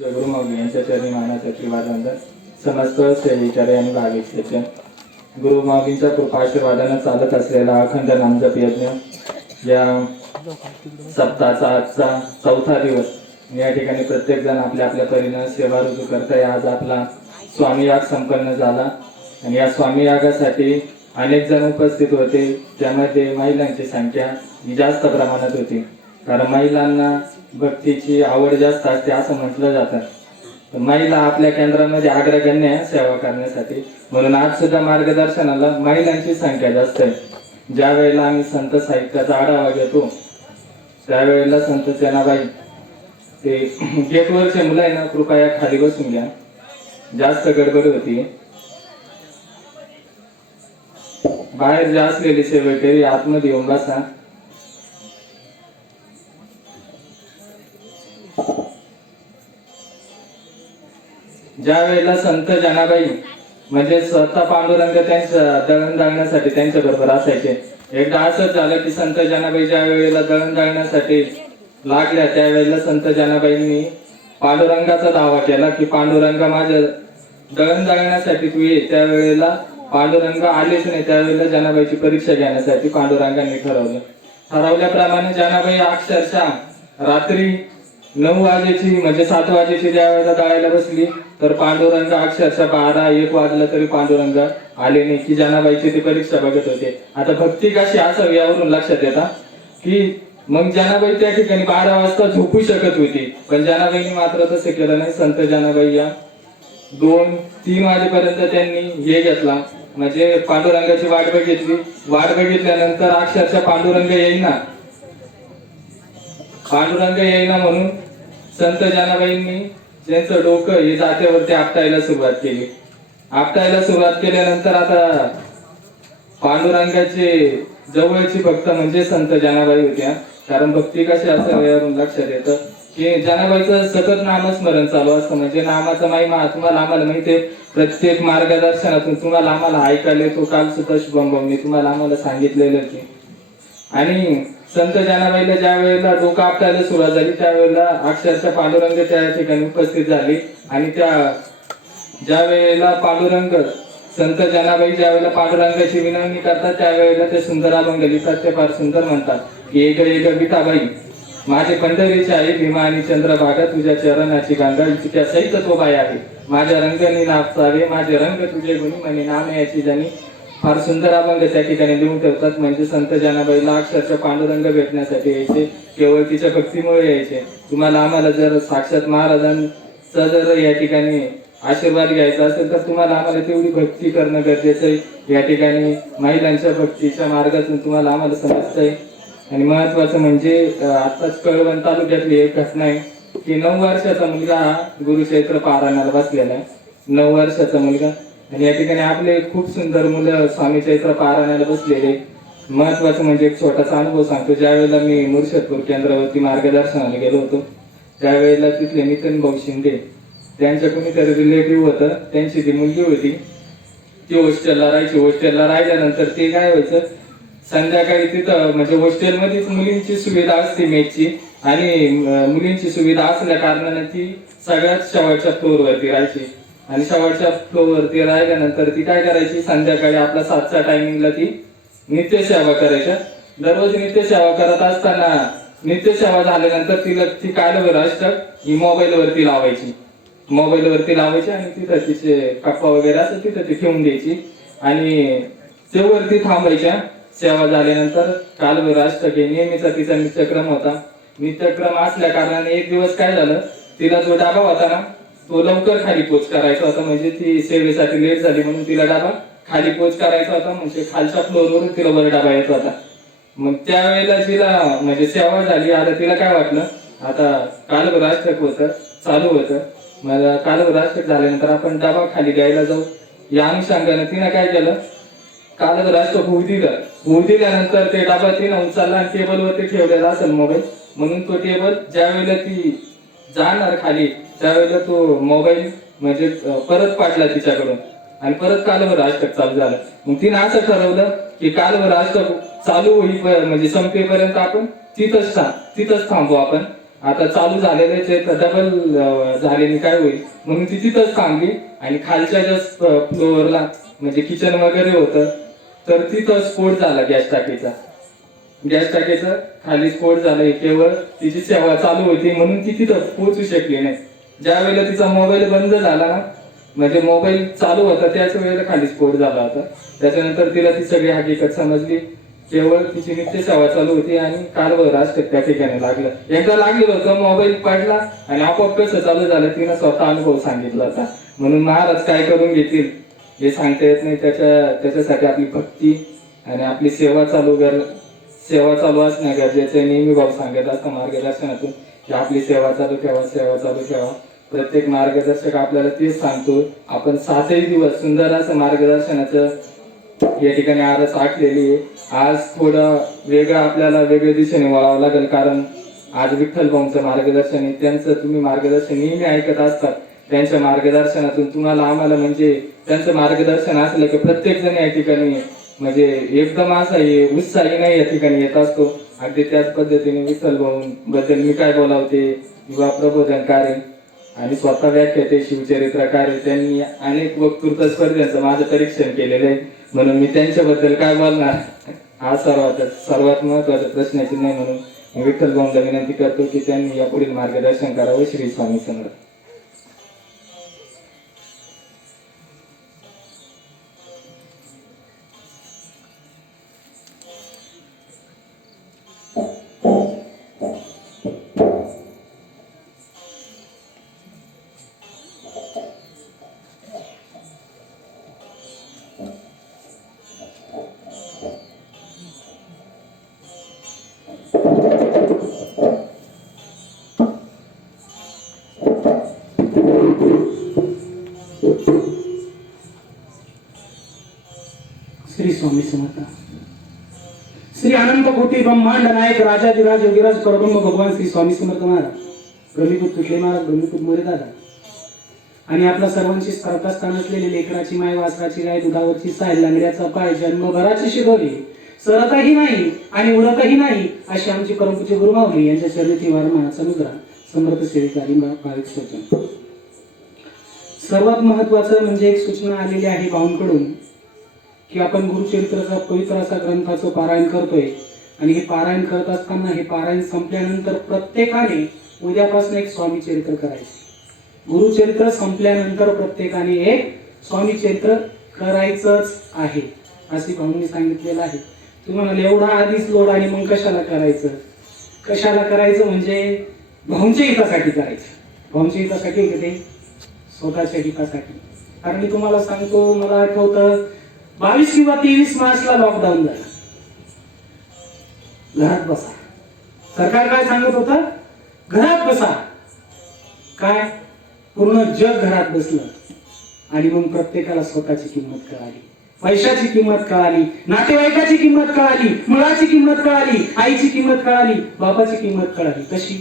गुरुमाऊली यांच्या चरणी मानाचे आशीर्वादानंतर समस्त सेवेचार्य आणि भाविक गुरुमाऊलींच्या कृपाशीर्वादानं चालत असलेला अखंड नामजप यज्ञ या सप्ताहाचा आजचा चौथा दिवस। या ठिकाणी प्रत्येक जण आपल्या आपल्या परीने सेवा रुजू करताय। आज आपला स्वामी याग संपन्न झाला आणि या स्वामी यागासाठी अनेक जण उपस्थित होते, त्यामध्ये महिलांची संख्या जास्त प्रमाणात होती, कारण महिलांना भक्तीची आवड जास्त असते असं म्हटलं जातं। महिला आपल्या केंद्रामध्ये अग्रगण्य आहे सेवा करण्यासाठी, म्हणून आज सुद्धा मार्गदर्शनाला महिलांची संख्या जास्त आहे। ज्या वेळेला आम्ही संत साहित्याचा आढावा घेतो त्यावेळेला संत जनाबाई ते गेटवरचे मुलं आहे ना, कृपया खाली बसून घ्या, जास्त गडबड होती। बाहेर जे असलेली सेवेकरी आतमध्ये येऊन बसा। ज्या वेळेला संत जनाबाई म्हणजे स्वतः पांडुरंग त्यांच्या दळण दळण्यासाठी त्यांच्या बरोबर असायचे। एकदा असंच झालं की संत जनाबाई ज्या वेळेला दळण दळण्यासाठी लागल्या त्यावेळेला संत जनाबाईंनी पांडुरंगाचा दावा केला की पांडुरंग माझ्या दळण दळण्यासाठी तू ये। त्यावेळेला पांडुरंग आलेच नाही। त्यावेळेला जनाबाईची परीक्षा घेण्यासाठी पांडुरंगांनी ठरवल्याप्रमाणे जनाबाई अक्षरशः रात्री 9 वाजेची म्हणजे 7 वाजेची ज्या वेळेला दळायला बसली तर पांडुरंग अक्षरशः 12-1 वाजला तरी पांडुरंग आले नाही, की जनाबाईची ती परीक्षा बघत होते। आता भक्ती कशी असावी यावरून लक्षात येतं की मग जनाबाई त्या ठिकाणी 12 वाजता झोपू शकत होती, पण जनाबाईंनी मात्र तसे केलं नाही। संत जनाबाई या 2-3 वाजेपर्यंत त्यांनी हे घेतला, म्हणजे पांडुरंगाची वाट बघितली। वाट बघितल्यानंतर अक्षरशः पांडुरंग येईना म्हणून संत जनाबाईंनी त्यांचं डोकं हे जात्यावरती आपटायला सुरुवात केली। आपटायला सुरुवात केल्यानंतर आता पांडुरंगाचे जवळची भक्त म्हणजे संत जनाबाई होत्या, कारण भक्ती कशी असं यावरून लक्षात येतं की जनाबाईचं सतत नामस्मरण चालू असतं। म्हणजे नामाचा महिमा तुम्हाला आम्हाला माहिती आहे, प्रत्येक मार्गदर्शनातून तुम्हाला आम्हाला ऐकायला येतो। काल सुद्धा शुभम तुम्हाला आम्हाला सांगितलेलं की आणि संत जनाबाईला ज्या वेळेला डोकं आपटायला सुरुवात झाली त्यावेळेला अक्षरशः पांडुरंग त्या ठिकाणी उपस्थित झाले आणि त्या ज्या वेळेला पांडुरंग संत जनाबाई ज्या वेळेला पांडुरंगाची विनवणी करतात त्यावेळेला ते सुंदर अभंग लिहितात, ते फार सुंदर म्हणतात की एक एक विठाबाई माझे पंढरीचे आहे भीमा आणि चंद्रभागा, तुझ्या चरणाची गंगा इतक्या सहित तो बाई आहे, माझ्या रंगनी नाचावे माझे रंग तुझे गुणी म्हणे नाम याची जनी। फार सुंदर अभंग त्या ठिकाणी लिहून ठेवतात। म्हणजे संत जनाबाईला अक्षरशः पांडुरंग भेटण्यासाठी यायचे, केवळ तिच्या भक्तीमुळे यायचे। तुम्हाला आम्हाला जर साक्षात महाराजांचा जर या ठिकाणी आशीर्वाद घ्यायचा असेल तर तुम्हाला आम्हाला तेवढी भक्ती करणं गरजेचं आहे। या ठिकाणी महिलांच्या भक्तीच्या मार्गातून तुम्हाला आम्हाला समजतंय। आणि महत्वाचं म्हणजे आताच कळवण तालुक्यातली एक घटना आहे की 9 वर्षाचा मुलगा गुरुचैत्र पारायणाला बसलेला आहे, 9 वर्षाचा मुलगा। आणि या ठिकाणी आपले खूप सुंदर मुलं स्वामी चैत्र पारायणाला बसलेले। महत्वाचं म्हणजे एक छोटासा अनुभव सांगतो। ज्या वेळेला मी मुर्शदपूर केंद्रावरती मार्गदर्शनाला गेलो होतो त्यावेळेला तिथले नितीन भाऊ शिंदे त्यांच्या कोणीतरी रिलेटिव्ह होतं, त्यांची ती मुलगी होती, ती हॉस्टेलला राहायची। हॉस्टेलला राहिल्यानंतर ते काय व्हायचं, संध्याकाळी तिथं म्हणजे हॉस्टेलमध्येच मुलींची सुविधा असते मेसची, आणि मुलींची सुविधा असल्या कारणाने ती सगळ्यात शेवटच्या फ्लोअरवरती राहायची। आणि शेवटच्या फ्लोअरवरती राहिल्यानंतर ती काय करायची, संध्याकाळी आपला 7च्या टायमिंगला ती नित्यसेवा करायच्या। दररोज नित्यसेवा करत असताना नित्यसेवा झाल्यानंतर तिला ती काय अष्टक ही मोबाईलवरती लावायची आणि तिथं तिचे कप्पा वगैरे असं तिथं ती ठेवून द्यायची आणि ते वरती थांबायच्या। सेवा झाल्यानंतर कालभर अष्टक हे नेहमीचा तिचा नित्यक्रम होता। नित्यक्रम असल्या कारणाने एक दिवस काय झालं, तिला जो डाबा होता ना तो लवकर खाली पोच करायचा होता, म्हणजे ती सेवेसाठी लेट झाली म्हणून तिला डाबा खाली पोच करायचा होता, म्हणजे खालच्या फ्लोअरवरून तिला वर डाबा येत होता। मग त्यावेळेला तिला म्हणजे सेवा झाली, आता तिला काय वाटलं आता कालभर अष्टक होतं चालू होतं, मला कालभर अष्टक झाल्यानंतर आपण डाबा खाली द्यायला जाऊ। या अनुषंगाने तिनं काय केलं, कालभर अष्टक होऊ दिल्यानंतर ते डाबा तिनं उचलला आणि टेबलवरती ठेवलेला असेल मोबाईल, म्हणून तो टेबल ज्या वेळेला ती जाणार खाली त्यावेळेला तो मोबाईल म्हणजे परत पाडला तिच्याकडून आणि परत कालभर अष्टक चालू झालं। मग तिने असं ठरवलं की कालभर अष्टक चालू होई म्हणजे संपेपर्यंत आपण तिथंच थांबू आपण आता चालू झालेलेच आहे तर डबल झालेली काय होईल म्हणून ती तिथंच थांबली आणि खालच्या ज्या फ्लोअरला म्हणजे किचन वगैरे होतं तर तिथं स्फोट झाला गॅस टाकीचा. गॅस टाकीचा खाली स्फोट झाला. केवळ तिची सेवा चालू होती म्हणून ती तिथं पोहोचू शकली नाही. ज्या वेळेला तिचा मोबाईल बंद झाला ना म्हणजे मोबाईल चालू होता त्याच वेळेला खाली स्फोट झाला होता. त्याच्यानंतर तिला ती सगळी हकीकत समजली. केवळ तिची नित्य सेवा चालू होती आणि कारभार असते त्या ठिकाणी लागलं. एकदा लागलेलं होतं मोबाईल पडला आणि आपोआप कसं चालू झालं तिनं स्वतः अनुभव सांगितला होता. म्हणून महाराज काय करून घेतील हे सांगता येत नाही. त्याच्यासाठी आपली भक्ती आणि आपली सेवा चालू असणं गरजेचं आहे. नेहमी भाऊ सांगत असतं मार्गदर्शनातून की आपली सेवा चालू ठेवा. प्रत्येक मार्गदर्शक आपल्याला तेच सांगतो. आपण 7ही दिवस सुंदर असं मार्गदर्शनाचं या ठिकाणी आरस आखलेली आहे. आज थोडं वेगळं आपल्याला वेगळ्या दिशेने वळावं लागेल कारण आज विठ्ठल भाऊंचं मार्गदर्शन आहे. त्यांचं तुम्ही मार्गदर्शन नेहमी ऐकत असतात. त्यांच्या मार्गदर्शनातून तुम्हाला आम्हाला म्हणजे त्यांचं मार्गदर्शन असलं की प्रत्येक जण या ठिकाणी म्हणजे एकदम असा उत्साही नाही या ठिकाणी येत असतो. अगदी त्याच पद्धतीने विठ्ठल भाऊंबद्दल मी काय बोलावते युवा प्रबोधन कार्य आणि स्वतः व्याख्याते शिवचरित्रकार त्यांनी अनेक वक्तृत्व स्पर्धांचं माझं परीक्षण केलेलं आहे म्हणून मी त्यांच्याबद्दल काय बोलणार हा सर्वात महत्वाचा प्रश्नाची नाही. म्हणून मी विठ्ठल भाऊंना विनंती करतो की त्यांनी यापुढील मार्गदर्शन करावं. श्री स्वामी समर्थ. श्री स्वामी समर्थ. श्री अनंत कोटी ब्रह्मांड नायक राजाधिराज योगीराज परब्रह्म भगवान श्री स्वामी समर्थ महाराज, ब्रह्मीपूत तुटले महाराज, ब्रह्मीपूत मोरे दादा आणि आपल्या सर्वांची स्पर्धास्थान असलेली लेकराची माय, वासराची गाय, दुधावरची साय, लंगड्याचा पाय, जन्मभराची शिदोरी, सरतही नाही आणि उडतही नाही अशी आमची परमपूज्य गुरुमाऊली यांच्या चरणी वारमानाचा मुद्रा समर्थ सेविकारी भाविक सज्जन. सर्वात महत्वाचं म्हणजे एक सूचना आलेली आहे भाऊंकडून की आपण गुरुचरित्राचा पवित्र असा ग्रंथाचं पारायण करतोय आणि हे पारायण करत असताना हे पारायण संपल्यानंतर प्रत्येकाने उद्यापासून एक स्वामी चरित्र करायचे. गुरुचरित्र संपल्यानंतर प्रत्येकाने एक स्वामी चरित्र करायचंच आहे असे भाऊंनी सांगितलेलं आहे. तुम्हाला एवढा आधीच लोड आणि मग कशाला करायचं म्हणजे भाऊंच्या हितासाठी करायचं. भाऊंच्या हितासाठी ते स्वतःच्या हितासाठी. कारण मी तुम्हाला सांगतो, मला आठवतं 22 किंवा 23 मार्चला लॉकडाऊन झालं. घरात बसा. सरकार काय सांगत होतं? घरात बसा. काय पूर्ण जग घरात बसलं आणि मग प्रत्येकाला स्वतःची किंमत कळाली, पैशाची किंमत कळाली, नातेवाईकाची किंमत कळाली, मुलाची किंमत कळाली, आईची किंमत कळाली, बापाची किंमत कळाली. कशी?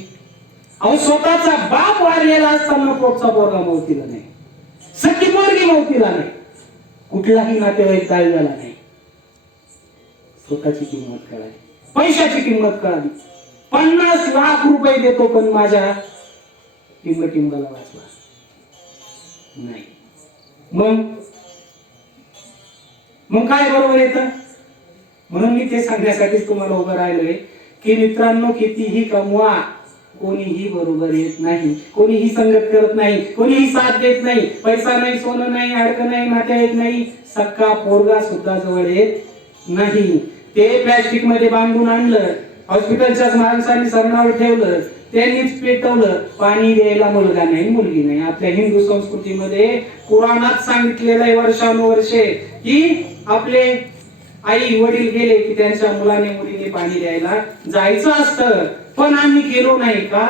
अहो स्वतःचा बाप वारलेला असताना पोटचा पोरगा मौतीला नाही, सख्खी पोरगी मौतीला नाही, कुठलाही नातेवाईक जाळ झाला नाही. स्वतःची किंमत कळाली, पैशाची किंमत कळाली. 50 लाख रुपये देतो पण माझ्या टिंबला वाचला नाही. मग काय बरोबर येतं? म्हणून मी ते सांगण्यासाठीच तुम्हाला उभं राहिलोय की मित्रांनो, कितीही कमवा कोणीही बरोबर येत नाही, कोणीही संगत करत नाही, कोणीही साथ देत नाही. पैसा नाही, सोनं नाही, हाडकं नाही, नातेवाईक नाही, सक्का पोरगा सुद्धा जवळ येत नाही. ते प्लॅस्टिक मध्ये बांधून आणलं, हॉस्पिटलच्याच माणसांनी सरणावर ठेवलं, त्यांनीच पेटवलं. पाणी द्यायला मुलगा नाही, मुलगी नाही. आपल्या हिंदू संस्कृतीमध्ये पुराणात सांगितलेलं आहे वर्षानुवर्षे की आपले आई वडील गेले की त्यांच्या मुलाने मुलीने पाणी द्यायला जायचं असतं. पण आम्ही गेलो नाही का?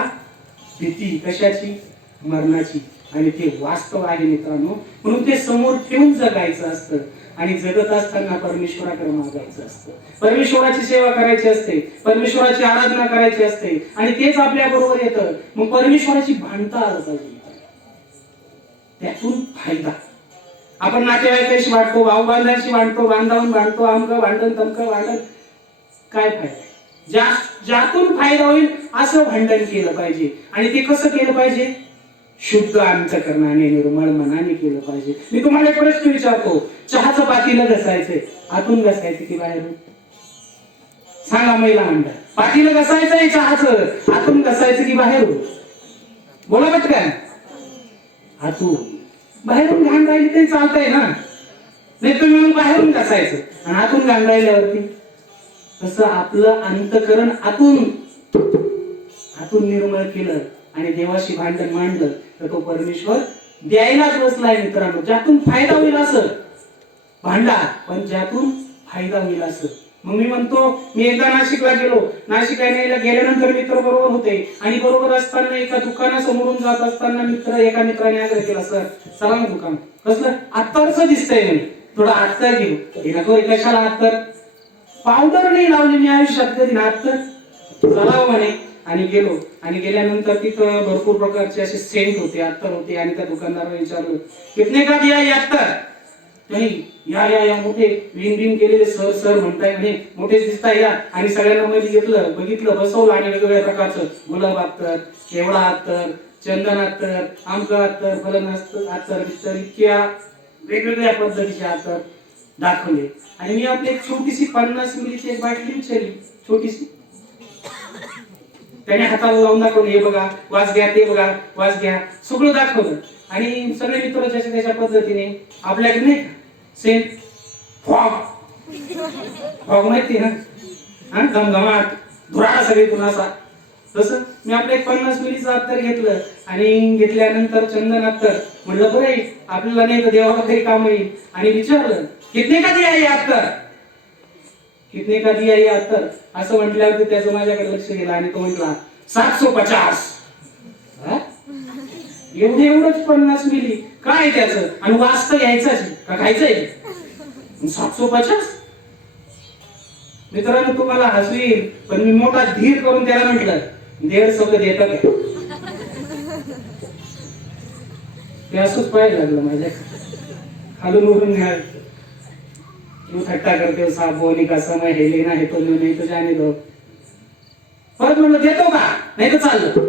भीती कशाची? मरणाची. आणि ते वास्तव आहे मित्रांनो. म्हणून ते समोर ठेवून जगायचं असतं आणि जगत असताना परमेश्वराकडे मागायचं असतं, परमेश्वराची सेवा करायची असते, परमेश्वराची आराधना करायची असते आणि तेच आपल्या बरोबर येतं. मग परमेश्वराची भांडता आलं पाहिजे, त्यातून फायदा. आपण नातेवाईकाशी वाटतो, भाऊ बांधांशी वाटतो, बांधावून भांडतो, आमकं भांडण तमकं भांडण, काय फायदा? ज्यातून फायदा होईल असं भांडण केलं पाहिजे. आणि ते कसं केलं पाहिजे? शुद्ध अंतकरणाने, निर्मळ मनाने केलं पाहिजे. मी तुम्हाला एक प्रश्न विचारतो, चहाचं पातीला घसायचंय, आतून घसायचं की बाहेरून? सांगा महिला मंडळ, पातीला घसायचंय चहाचं, आतून घसायचं की बाहेरून? बोला पटकन. आतून. बाहेरून घाण राहिली तरी चालतंय ना, नाही तुम्ही म्हणून बाहेरून घसायचं आणि आतून घाण राहिल्यावरती तसं आपलं अंतकरण आतून निर्मळ केलं आणि देवाशी भांडण मांडलं तर तो परमेश्वर द्यायलाच बसलाय मित्रांनो. ज्यातून फायदा होईल असं भांडा, पण ज्यातून फायदा होईल असं. मग मी म्हणतो, मी एकदा नाशिकला गेलो, नाशिकला गेल्यानंतर मित्र बरोबर होते आणि बरोबर असताना एका दुकानासमोरून जात असताना एका मित्राने आग्रह केला, सर चला ना दुकान, कसलं अत्तरचं दिसतंय म्हणे, थोडं अत्तर घेऊ. हे नको, कशाला अत्तर? पावडर नाही लावली मी आयुष्यात कधी ना, अत्तर चला म्हणे. आणि गेलो आणि गेल्यानंतर तिथं भरपूर प्रकारचे असे सेंट होते, अत्तर होते. आणि त्या दुकानदाराने विचारलं, कितने का दिया ये अत्तर? नाही, या मोठे विंग विंग केलेले सर सर म्हणताय म्हणे, मोठेच दिसताय या. आणि सगळ्यांना मध्ये बघितलं, बसवलं आणि वेगवेगळ्या प्रकारचं गुलाब अत्तर, केवडा अत्तर, चंदन अत्तर, आमक अत्तर, फलन अत्तर, इतक्या वेगवेगळ्या पद्धतीचे अत्तर दाखवले. आणि मी आपली एक छोटीशी 50 मिलीची एक बाटली विचारली, छोटीशी. त्याने हाताला लावून दाखवलं, हे बघा वास घ्या, ते बघा वास घ्या, सगळं दाखवलं. आणि सगळे मित्र ज्याच्या त्याच्या पद्धतीने, आपल्याकडे नाही सेंट फॉग माहिती ना, हा घमघमाट धुराळा सगळे कुणाचा, तसं मी आपलं एक 50 मिलीचं अत्तर घेतलं. आणि घेतल्यानंतर चंदन अत्तर म्हणलं, बरं आपल्याला नाही तर देवाला काही काम येईल. आणि विचारलं, कितने का दिया ये अत्तर? कितने का दिया ये अत्तर असं म्हटल्यावर त्याचं माझ्याकडे लक्ष गेलं आणि तो म्हटला 750. एवढंच 50 मिली काय त्याचं? आणि वाचता घ्यायचाच का खायचंय? 750. मित्रांनो तुम्हाला हसू येईल, पण मी मोठा धीर करून त्याला म्हटलं, 150 देता काय? ते असंच पाहायला लागलं माझ्या खालून उडून घ्या, तू थट्टा करते, साबोनी का समय हे लेना है तो नहीं तो जाने दो. परत म्हणलं, देतो का? नाही तर चाललं.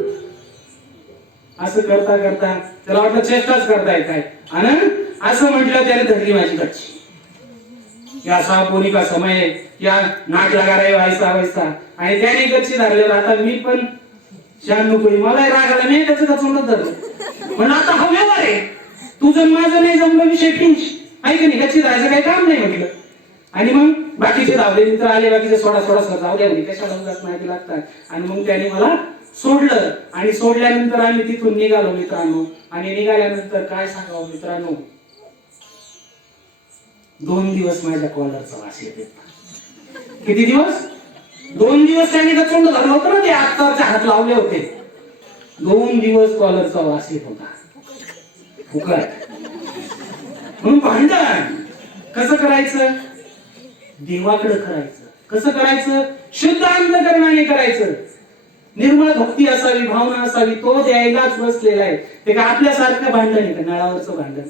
असं करता करता त्याला वाटलं चेष्टाच करताय काय, आणि असं म्हटलं त्याने धरली माझी गच्ची. या साबोनी का समय, या नाक लगा रहे व्हायचा व्हायचा. आणि त्याने गच्ची धरल्यावर आता मी पण शान नको, मला राग आला, मी त्याचं गचूनच धरलं. पण आता हा व्यवहार आहे, तुझं माझं नाही जमलं, विषय फिंच आहे की नाही, गच्ची धरायचं काही काम नाही म्हटलं. आणि मग बाकीचे धावले मित्र आले, बाकीचे सोडा जाऊ द्या म्हणे, कशाला उगाच माहिती लागतात. आणि मग त्याने मला सोडलं. आणि सोडल्यानंतर आम्ही तिथून निघालो मित्रांनो. आणि निघाल्यानंतर काय सांगावं मित्रांनो, 2 दिवस माझ्या कॉलरचा वास येत. किती दिवस? 2 दिवस त्याने गचून धरलं होतं ना, ते अत्तरचे हात लावले होते. 2 दिवस कॉलरचा वास येत होता, फुकट. म्हणून भांडण कसं करायचं? देवाकडे करायचं. कसं करायचं? शुद्ध अंतकरणाने करायचं. निर्मळ भक्ती असावी, भावना असावी, तो द्यायलाच बसलेला आहे. ते का आपल्यासारखं भांडण आहे का? नळावरचं भांडण.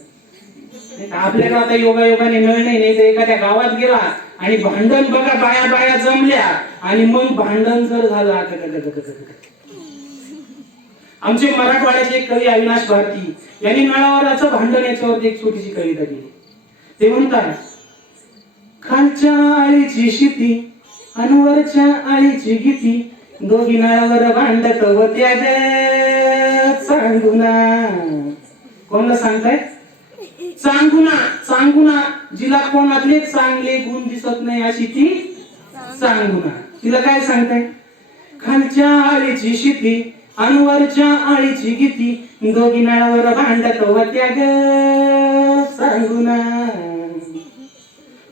आपल्याला आता योगायोगाने नळ नाही तर एखाद्या गावात गेला आणि भांडण बघा, बाया जमल्या आणि मग भांडण जर झालं, आमचे मराठवाड्याचे एक कवी अविनाश भारती यांनी नळावरचं भांडण याच्यावरती एक छोटीशी कविता केली. ते म्हणतात, खालच्या आळीची शिती अनवरच्या आळीची गीती, दोघी नळावर भांडत होत्या ग चांगुना. कोणाला सांगताय? चांगुना, जिला कोणातले चांगले गुण दिसत नाही अशी ती चांगुना. तिला काय सांगताय? खालच्या आळीची शिती अनवरच्या आळीची गीती, दोघी नळावर भांडत होत्या ग चांगुना.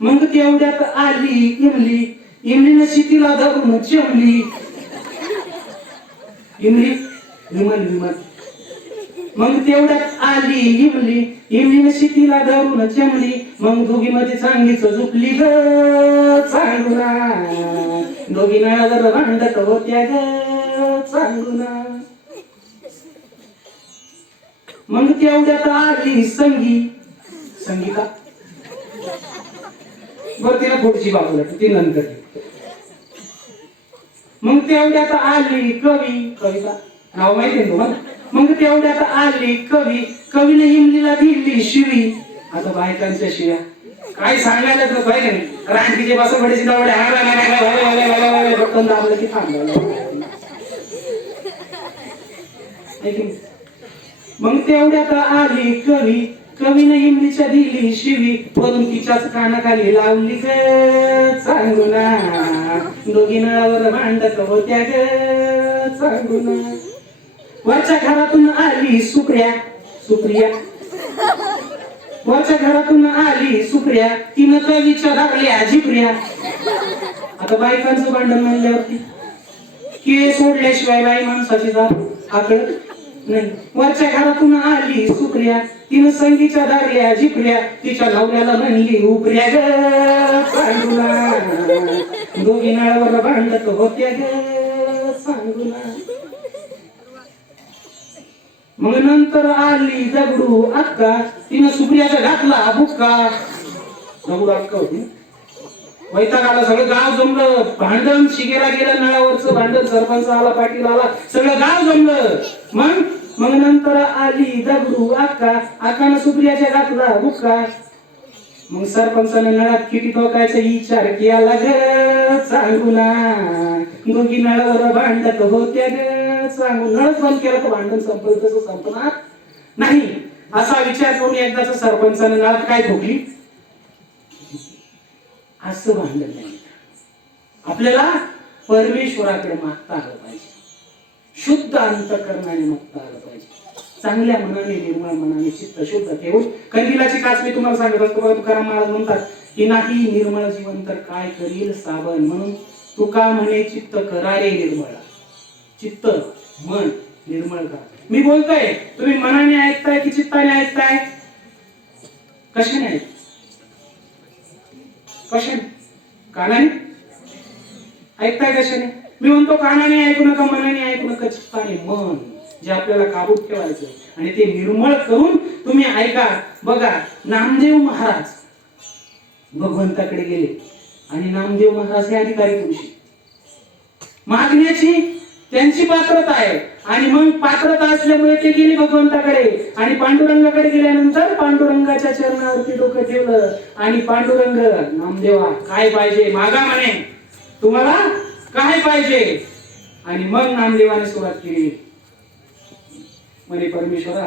मग तेवढ्यात आली इमली, इमलीनं शितीला धरून चिमली. इमली विमल. मग तेवढ्यात आली इमली, इमलीनं शितीला धरून चिमली. मग दोघी मध्ये चांगलीच झुकली ग चांगुना, दोघी नळावर भांडत होत्या ग चांगुना. मग तेवढ्यात आली संगीता. बरं तिला पुढची बाजूला ती नंतर. मग तेवढ्यात आली कविता नाव माहिती आहे तुम्हाला. मग तेवढ्यात आली कवीने इमलीला दिली शिवी. आता बायकांच्या शिव्या काय सांगायला तर पाहिजे नाही. रानकीचे बसा पडे बटन दाबलं की थांबलं. मग तेवढ्यात आली कवीने इमलीच्या दिली शिवी. वरून तिच्याच कानाखाली लावली ग चांगुना. दोघी नळावर भांडत होत्या ग चांगुना. वरच्या घरातून आली सुप्रिया वरच्या घरातून आली सुप्रिया. तिनं कवीच्या धरल्या झिपऱ्या. आता बायकांचं भांडण म्हणल्यावरती के सोडल्याशिवाय बाई माणसाची जात आकळ नाही. वरच्या घरातून आली सुप्रिया. तिनं संगीच्या धरल्या झिपऱ्या. तिच्या नवऱ्याला म्हणली उपऱ्या ग सांगुना. दोघी नाळावर भांडत होत्या ग सांगुना. मग नंतर आली दगडू अक्का. तिनं सुप्रियाचा घातला बुक्का. दगडू अक्का होती. वैताग आला, सगळं गाव जमलं. भांडण शिगेला गेलं, नळावरचं भांडण. सरपंच आला, पाटील आला, सगळं गाव जमलं. मग नंतर आली दगडू अक्कानं सुप्रियाच्या घातला बुक्का. मग सरपंचाने नळात किती टोकायचा विचार केला ग सांगुना. दोघी नळावर भांडत होत्या ग सांगून. नळच बंद केला तर भांडण संपलं तसं संपणार नाही. असा विचार करून एकदाच सरपंचाने नळात काय ठोकली. असं भांडण नाही. आपल्याला परमेश्वराकडे मागता आलं पाहिजे. शुद्ध अंतःकरणाने मागता आलं पाहिजे. चांगल्या मनाने, निर्मळ मनाने चित्त शुद्ध ठेवून. कंदिलाची काच मी तुम्हाला सांगत असतो. तुकाराम महाराज म्हणतात की नाही निर्मळ जीवन तर काय करील साबण. म्हणून तुका म्हणे चित्त करारे निर्मळ. चित्त मन निर्मळ करा. मी बोलतोय तुम्ही मनाने ऐकताय की चित्ताने ऐकताय. कशाने ऐकताय. कशाने. कानाने ऐकताय. कशाने. मी म्हणतो कानाने ऐकू नका, मनाने ऐकू नका, चित्ताने. मन जे आपल्याला काबूत ठेवायचं आणि ते निर्मळ करून तुम्ही ऐका. बघा नामदेव महाराज भगवंताकडे गेले आणि नामदेव महाराज हे अधिकारी पुरुषी. मागण्याची त्यांची पात्रता आहे. आणि मग पात्रता असल्यामुळे ते गेले भगवंताकडे. आणि पांडुरंगाकडे गेल्यानंतर पांडुरंगाच्या चरणावरती डोकं ठेवलं. आणि पांडुरंग नामदेवा काय पाहिजे मागा म्हणे. तुम्हाला काय पाहिजे. आणि मग नामदेवाने सुरुवात केली म्हणे परमेश्वरा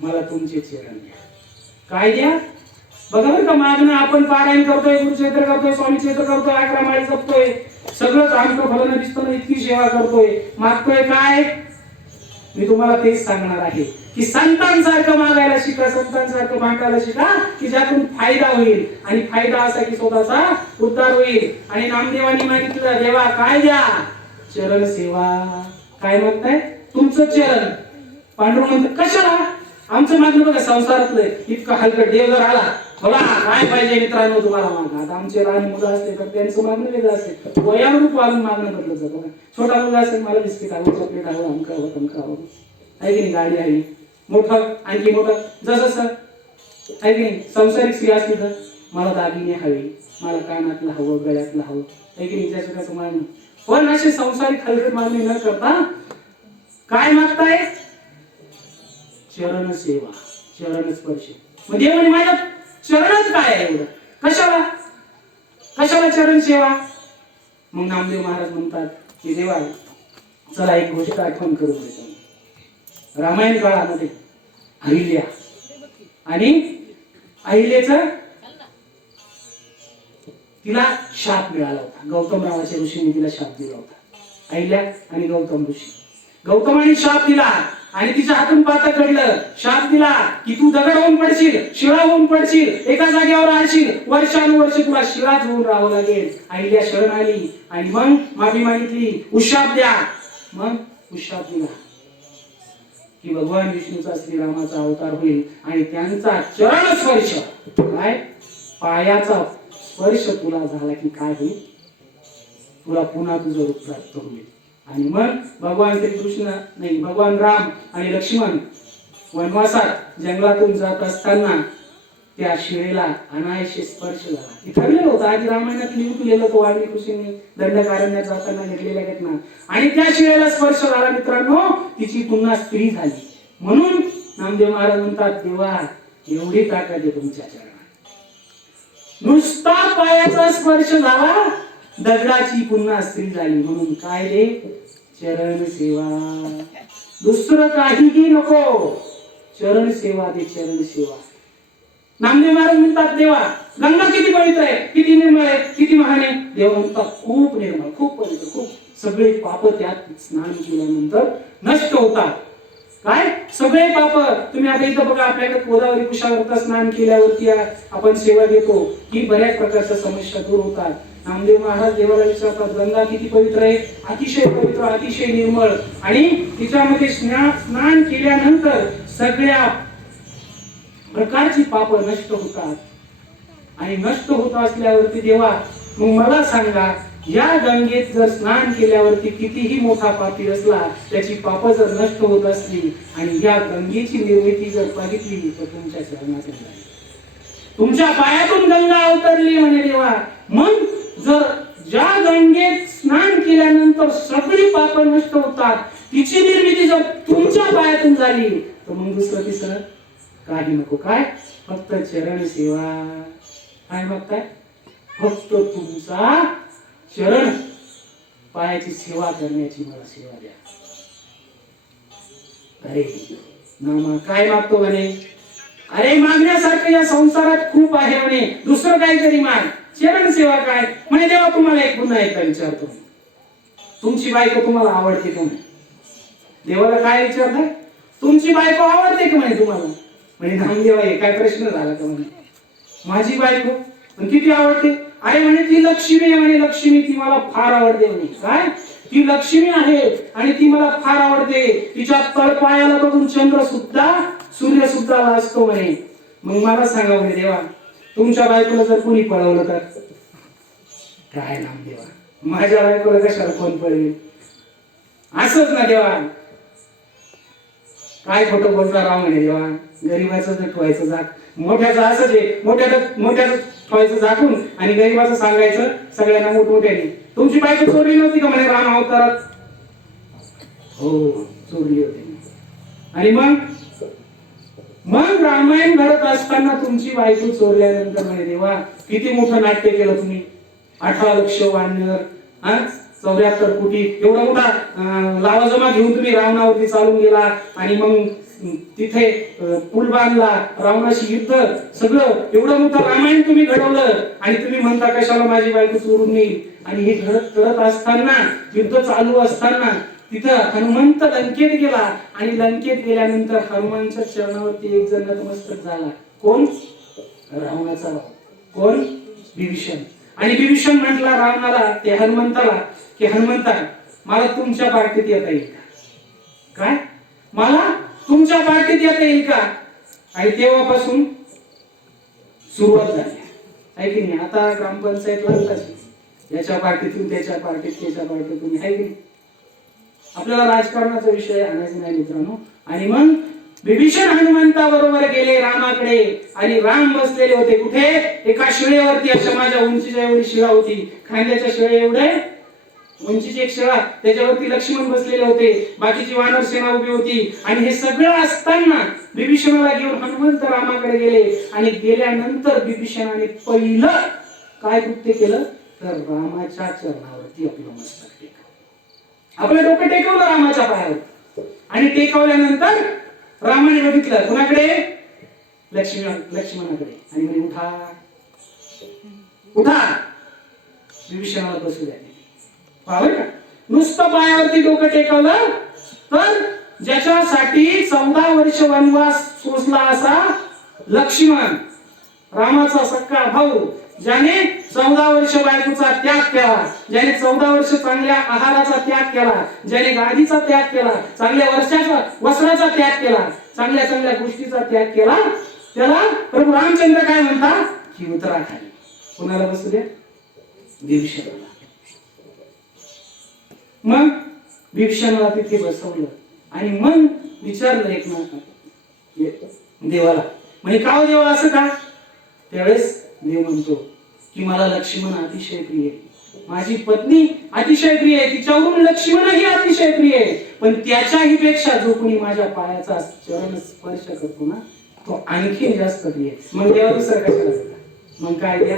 मला तुमचे चरण द्या. काय द्या. बघा बरं का मागणं आपण पारायण करतोय, गुरुचरित्र करतोय, स्वामी चरित्र करतोय, 11 माळी जपतोय, सगळंच आमचं फलन दिसतं ना, इतकी सेवा करतोय. मागतोय काय. मी तुम्हाला तेच सांगणार आहे की संतांसारखं मागायला शिका, संतांसारखं मागायला शिका की ज्यातून फायदा होईल. आणि फायदा असा की स्वतःचा उद्धार होईल. आणि नामदेवांनी मागितलं देवा काय द्या. चरण सेवा. काय मागताय. तुमचं चरण. पांडुरंग म्हणतो कशाला. आमचं मागणं बघा संसारातलं इतकं हलकट. देव जर आला बोला काय पाहिजे मित्रांनो तुम्हाला मागा. आता आमचे लहान मुलं असते तर त्यांचं मागणं वेगळं असते. वयानुरूप वाढून मागणं बदलत जातं. छोटा मुलगा असेल मला बिस्किट हवं, चॉकलेट हवं, अमका हवं, तमका हवं. आहे की नाही. गाडी आहे. मोठं आणखी मोठं जसं आहे की नाही. संसारिक स्त्री असली तर मला दागिने हवे, मला कानातलं हवं, गळ्यातलं हवं. आहे की नाही. ज्याचं त्याचं मागणं. पण असे संसारिक हलकट मागणी न करता काय मागताय. चरण सेवा, चरण स्पर्श. म्हणजे म्हणे माझ्या चरणच काय आहे एवढं. कशाला चरण सेवा. मग नामदेव महाराज म्हणतात की देवा चला एक गोष्ट आठवण करून देतो. रामायण काळामध्ये अहिल्या आणि अहिल्याचं तिला शाप मिळाला होता. गौतमरावाच्या ऋषीने तिला शाप दिला होता. अहिल्या आणि गौतम ऋषी. गौतमाने शाप दिला आणि तिच्या हातून पाता घडलं. शाप दिला की तू दगड होऊन पडशील, शिळा होऊन पडशील, एका जागेवर राहशील, वर्षानुवर्ष तुला शिळाच होऊन राहावं लागेल. अहिल्या शरण आली आणि मग माफी मागितली. उशाप द्या. मग उशाप दिला की भगवान विष्णूचा श्रीरामाचा अवतार होईल आणि त्यांचा चरण स्पर्श. काय पायाचा स्पर्श तुला झाला की काय होईल. तुला पुन्हा तुझं रूप प्राप्त होईल. आणि मग भगवान श्रीकृष्ण नाही भगवान राम आणि लक्ष्मण वनवासात जंगलातून जात असताना त्या शिळेला अनायसे स्पर्श झाला. ते ठरलेलं होतं आधी रामायणात लिहिलेलं तो वाल्मिकी ऋषींनी दंडकारण्यात जाताना घडलेल्या घटना. आणि त्या शिळेला स्पर्श झाला मित्रांनो, तिची पुन्हा स्त्री झाली. म्हणून नामदेव महाराज म्हणतात, देवा एवढी ताकद आहे तुमच्या चरणात. नुसता पायाचा स्पर्श झाला, दगडाची पुन्हा स्त्री झाली. म्हणून काय रे, चरण सेवा. दुसरं काहीही नको, चरण सेवा दे, चरण सेवा. नामदेव महाराज म्हणतात, देवा गंगा किती पवित्र आहे, किती निर्मळ आहे, किती महान आहे. देव म्हणतात, खूप निर्मळ, खूप पवित्र, खूप. सगळे पाप त्यात स्नान केल्यानंतर नष्ट होतात. काय सगळे पाप. तुम्ही आता इथं बघा, आपल्याकडे गोदावरी कुशावर्त स्नान केल्यावरती आपण सेवा देतो की बऱ्याच प्रकारच्या समस्या दूर होतात. नामदेव महाराज देवाला विचारतात, गंगा किती पवित्र आहे, अतिशय पवित्र, अतिशय निर्मळ. आणि तिच्यामध्ये स्नान केल्यानंतर सगळ्या प्रकारची पाप नष्ट होतात. आणि नष्ट होत असल्यावरती देवा मग मला सांगा, या गंगेत जर स्नान केल्यावरती कितीही मोठा पापी असला, त्याची पाप जर नष्ट होत असली आणि या गंगेची निर्मिती जर बघितली तर तुमच्या चरणात झाली, तुमच्या पायातून गंगा अवतरली म्हणे देवा. मग जर ज्या गंगेत स्नान केल्यानंतर सगळी पाप नष्ट होतात, तिची निर्मिती जर तुमच्या पायातून झाली, तर मग दुसरं तिसरं काही नको. काय फक्त चरण सेवा. काय मागताय? फक्त तुमचा चरण पायाची सेवा करण्याची मला सेवा द्या. अरे नामा काय मागतो म्हणे, अरे मागण्यासारखं या संसारात खूप आहे म्हणे, दुसरं काहीतरी माग. चरण सेवा काय म्हणे, देवा तुम्हाला पुन्हा एकदा विचारतो, तुमची बायको तुम्हाला आवडते का म्हणे. देवाला काय विचारताय, तुमची बायको आवडते का म्हणे तुम्हाला. म्हणजे नामदेवा हे काय प्रश्न झाला का म्हणे, माझी बायको पण किती आवडते. अरे म्हणे ती लक्ष्मी आहे म्हणे, लक्ष्मी ती मला फार आवडते म्हणे. काय ती लक्ष्मी आहे आणि ती मला फार आवडते, तिच्या तळपायाला बघून चंद्र सुद्धा सूर्य सुद्धा लाजतो म्हणे. मग मला सांगा म्हणे देवा, तुमच्या बायकोला जर कोणी पळवलं तर. काय नामदेवा, माझ्या बायकोला कशाला कोण पळवेल. असंच ना देवा, काय खोटं बोलता राव म्हणे देवा. गरीबाचं जर ठेवायचं जात, मोठ्याचं असंच आहे, मोठ्याचं ठेवायचं झाकून आणि गरीबाचं सांगायचं सगळ्यांना मोठमोठ्याने. तुमची बायको चोरली नव्हती का म्हणे राम अवतारात. हो चोरली होती. आणि मग रामायण घडत असताना तुमची बायको चोरल्यानंतर म्हणे देवा किती मोठं नाट्य केलं तुम्ही. 18 लक्ष वानर, 74 कोटी एवढा मोठा लावाजमा घेऊन तुम्ही रावणावरती चालून गेला आणि मग तिथे पूल बांधला, रावणाशी युद्ध, सगळं एवढं मोठं रामायण तुम्ही घडवलं. आणि तुम्ही म्हणता कशाला माझी बायको चोरून नेईल. आणि हे करत असताना, युद्ध चालू असताना तिथं हनुमंत लंकेत गेला आणि लंकेत गेल्यानंतर हनुमानच्या चरणावरती एक जण नतमस्तक झाला. कोण? रावणाचा भाऊ. कोण? विभीषण. आणि विभीषण म्हटला रावणाला, ते हनुमंताला, की हनुमंता मला तुमच्या पार्टीत येता येईल का. काय मला तुमच्या पार्टीत येता येईल का. आणि तेव्हापासून सुरुवात झाली आहे की नाही. आता ग्रामपंचायत लागतात, याच्या पार्टीतून त्याच्या पार्टीत, त्याच्या पार्टीतून, आहे की नाही. आपल्याला राजकारणाचा विषय आणायचा नाही मित्रांनो. आणि मग विभीषण हनुमंता बरोबर गेले रामाकडे आणि राम बसलेले होते कुठे, एका शिळेवरती. अशा माझ्या उंचीच्या एवढी शिळा होती, खांद्याच्या शिळे एवढे उंचीची एक शिळा, त्याच्यावरती लक्ष्मण बसलेले होते, बाकीची वानर सेना उभी होती. आणि हे सगळं असताना विभीषणाला घेऊन हनुमंत रामाकडे गेले. आणि गेल्यानंतर विभीषणाने पहिलं काय कृत्य केलं तर रामाच्या चरणावरती आपलं मस्तक टेकवलं, आपलं डोकं टेकवलं रामाच्या पायावर. आणि टेकवल्यानंतर रामाने बघितलं कुणाकडे, लक्ष्मणाकडे. आणि म्हणे उठा उठा, विभीषणाला बसू द्या. पाहिलं का, नुसतं पायावरती डोकं टेकवलं तर ज्याच्यासाठी 14 वर्ष वनवास सोसला असा लक्ष्मण, रामाचा सक्का भाऊ, ज्याने 14 वर्ष बायकोचा त्याग केला, ज्याने 14 वर्ष चांगल्या आहाराचा त्याग केला, ज्याने गादीचा त्याग केला, चांगल्या वस्त्राचा त्याग केला, चांगल्या चांगल्या गोष्टीचा त्याग केला, त्याला प्रभू रामचंद्र काय म्हणतात की उतरा खाली. कुणाला बसू द्या? विभीषणाला. मग विभीषणाला तिथे बसवलं आणि मग विचारलं एक देवाला, म्हणजे का देवा असं का. त्यावेळेस देव म्हणतो की मला लक्ष्मण अतिशय प्रिय आहे, माझी पत्नी अतिशय प्रिय आहे, तिच्यावरून लक्ष्मणही अतिशय प्रिय आहे, पण त्याच्याही पेक्षा जो कोणी माझ्या पायाचा चरण स्पर्श करतो ना तो आणखी जास्त प्रिय आहे. मग देवा दुसरं कशाला देता? मग काय द्या?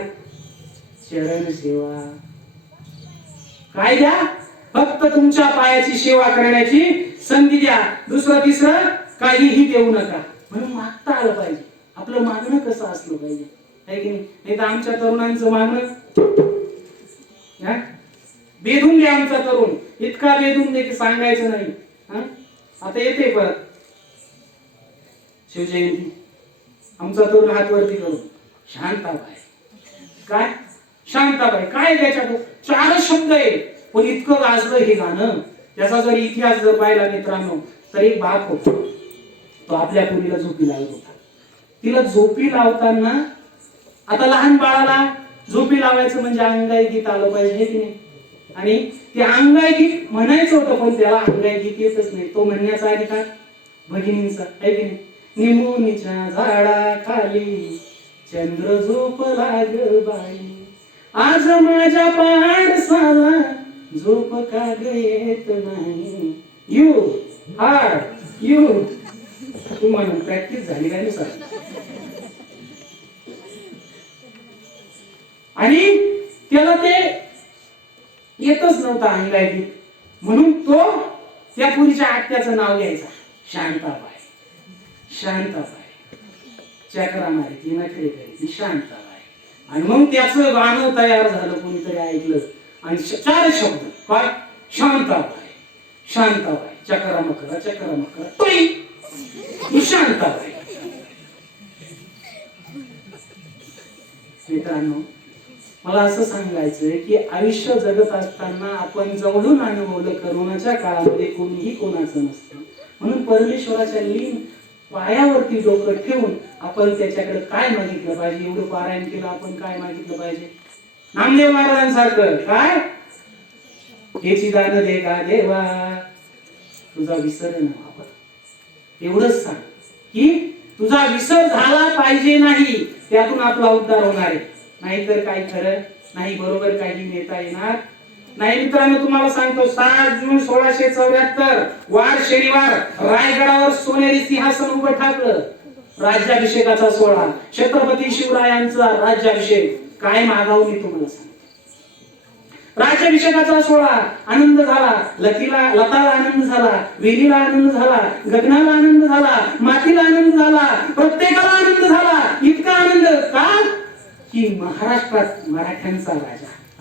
चरण सेवा. काय द्या? फक्त तुमच्या पायाची सेवा करण्याची संधी द्या. दुसरं तिसरं काहीही देऊ नका. म्हणून मागता आलं पाहिजे. आपलं मागणं कसं असलं पाहिजे, आहे की नाही? तर आमच्या तरुणांचं मागणं बेधून द्या. आमचा तरुण इतका बेधून दे की सांगायचं नाही. आता येते परत शिवजयंती, आमचा तरुण हात वरती करून शांताबाई. काय शांताबाई? काय त्याच्यात 4 शब्द आहे, पण इतकं गाजलं हे गाणं. त्याचा जर इतिहास जर पाहिला मित्रांनो तर एक बाप होता, तो आपल्या पुरीला झोपी लावत होता. तिला झोपी लावताना, आता लहान बाळाला झोपी लावायचं म्हणजे अंगाई गीत आलं पाहिजे, हे की नाही? आणि ते अंगाई गीत म्हणायचं होतं, पण त्याला अंगाई गीत येतच नाही. तो म्हणण्याचा अधिकार भगिनींचा, आहे की नाही? निमोनीच्या झाडाखाली चंद्र झोपला ग बाई, आज माझ्या पाडसाला झोप का ग येत नाही. You heart you. तुम्हाला प्रॅक्टिस झाली का सर? आणि त्याला ते येतच नव्हतं अंगाई गीत, म्हणून तो त्या पुरीच्या आत्याचं नाव घ्यायचा, शांताबाई. शांताबाई चक्रा मारी ती नखरे करी शांताबाई. आणि मग त्याचं गाणं तयार झालं, कोणीतरी ऐकलं आणि 4 शब्द. काय? शांताबाई शांताबाई चक्रा मकरा चक्रा मकरा तोई शांताबाई. मित्रांनो, मला असं सांगायचंय की आयुष्य जगत असताना आपण जवळून अनुभवलं, करोनाच्या काळामध्ये कोणीही कोणाचं नसतं. म्हणून परमेश्वराच्या लीन पायावरती डोकं ठेवून आपण त्याच्याकडे काय मागितलं पाहिजे? एवढं पारायण केलं आपण, काय मागितलं पाहिजे? नामदेव महाराजांसारखं काय? हेची दान दे का देवा, तुझा विसर न. एवढंच सांग की तुझा विसर झाला पाहिजे नाही, त्यातून आपला उद्धार होणार आहे. नाहीतर काही खरं नाही, बरोबर काही नेता येणार नाही. मित्रांनो, तुम्हाला सांगतो 7 जून 1674 वार शनिवार रायगडावर सोनेरी सिंहासन उभं ठाकलं. राज्याभिषेकाचा सोहळा, छत्रपती शिवरायांचा राज्याभिषेक. काय मागावं मी तुम्हाला सांगतो. राज्याभिषेकाचा सोहळा, आनंद झाला. लताला आनंद झाला, वेलीला आनंद झाला, गगनाला आनंद झाला, मातीला आनंद झाला, प्रत्येकाला आनंद झाला. इतका आनंद का की महाराष्ट्रात मराठ्यांचा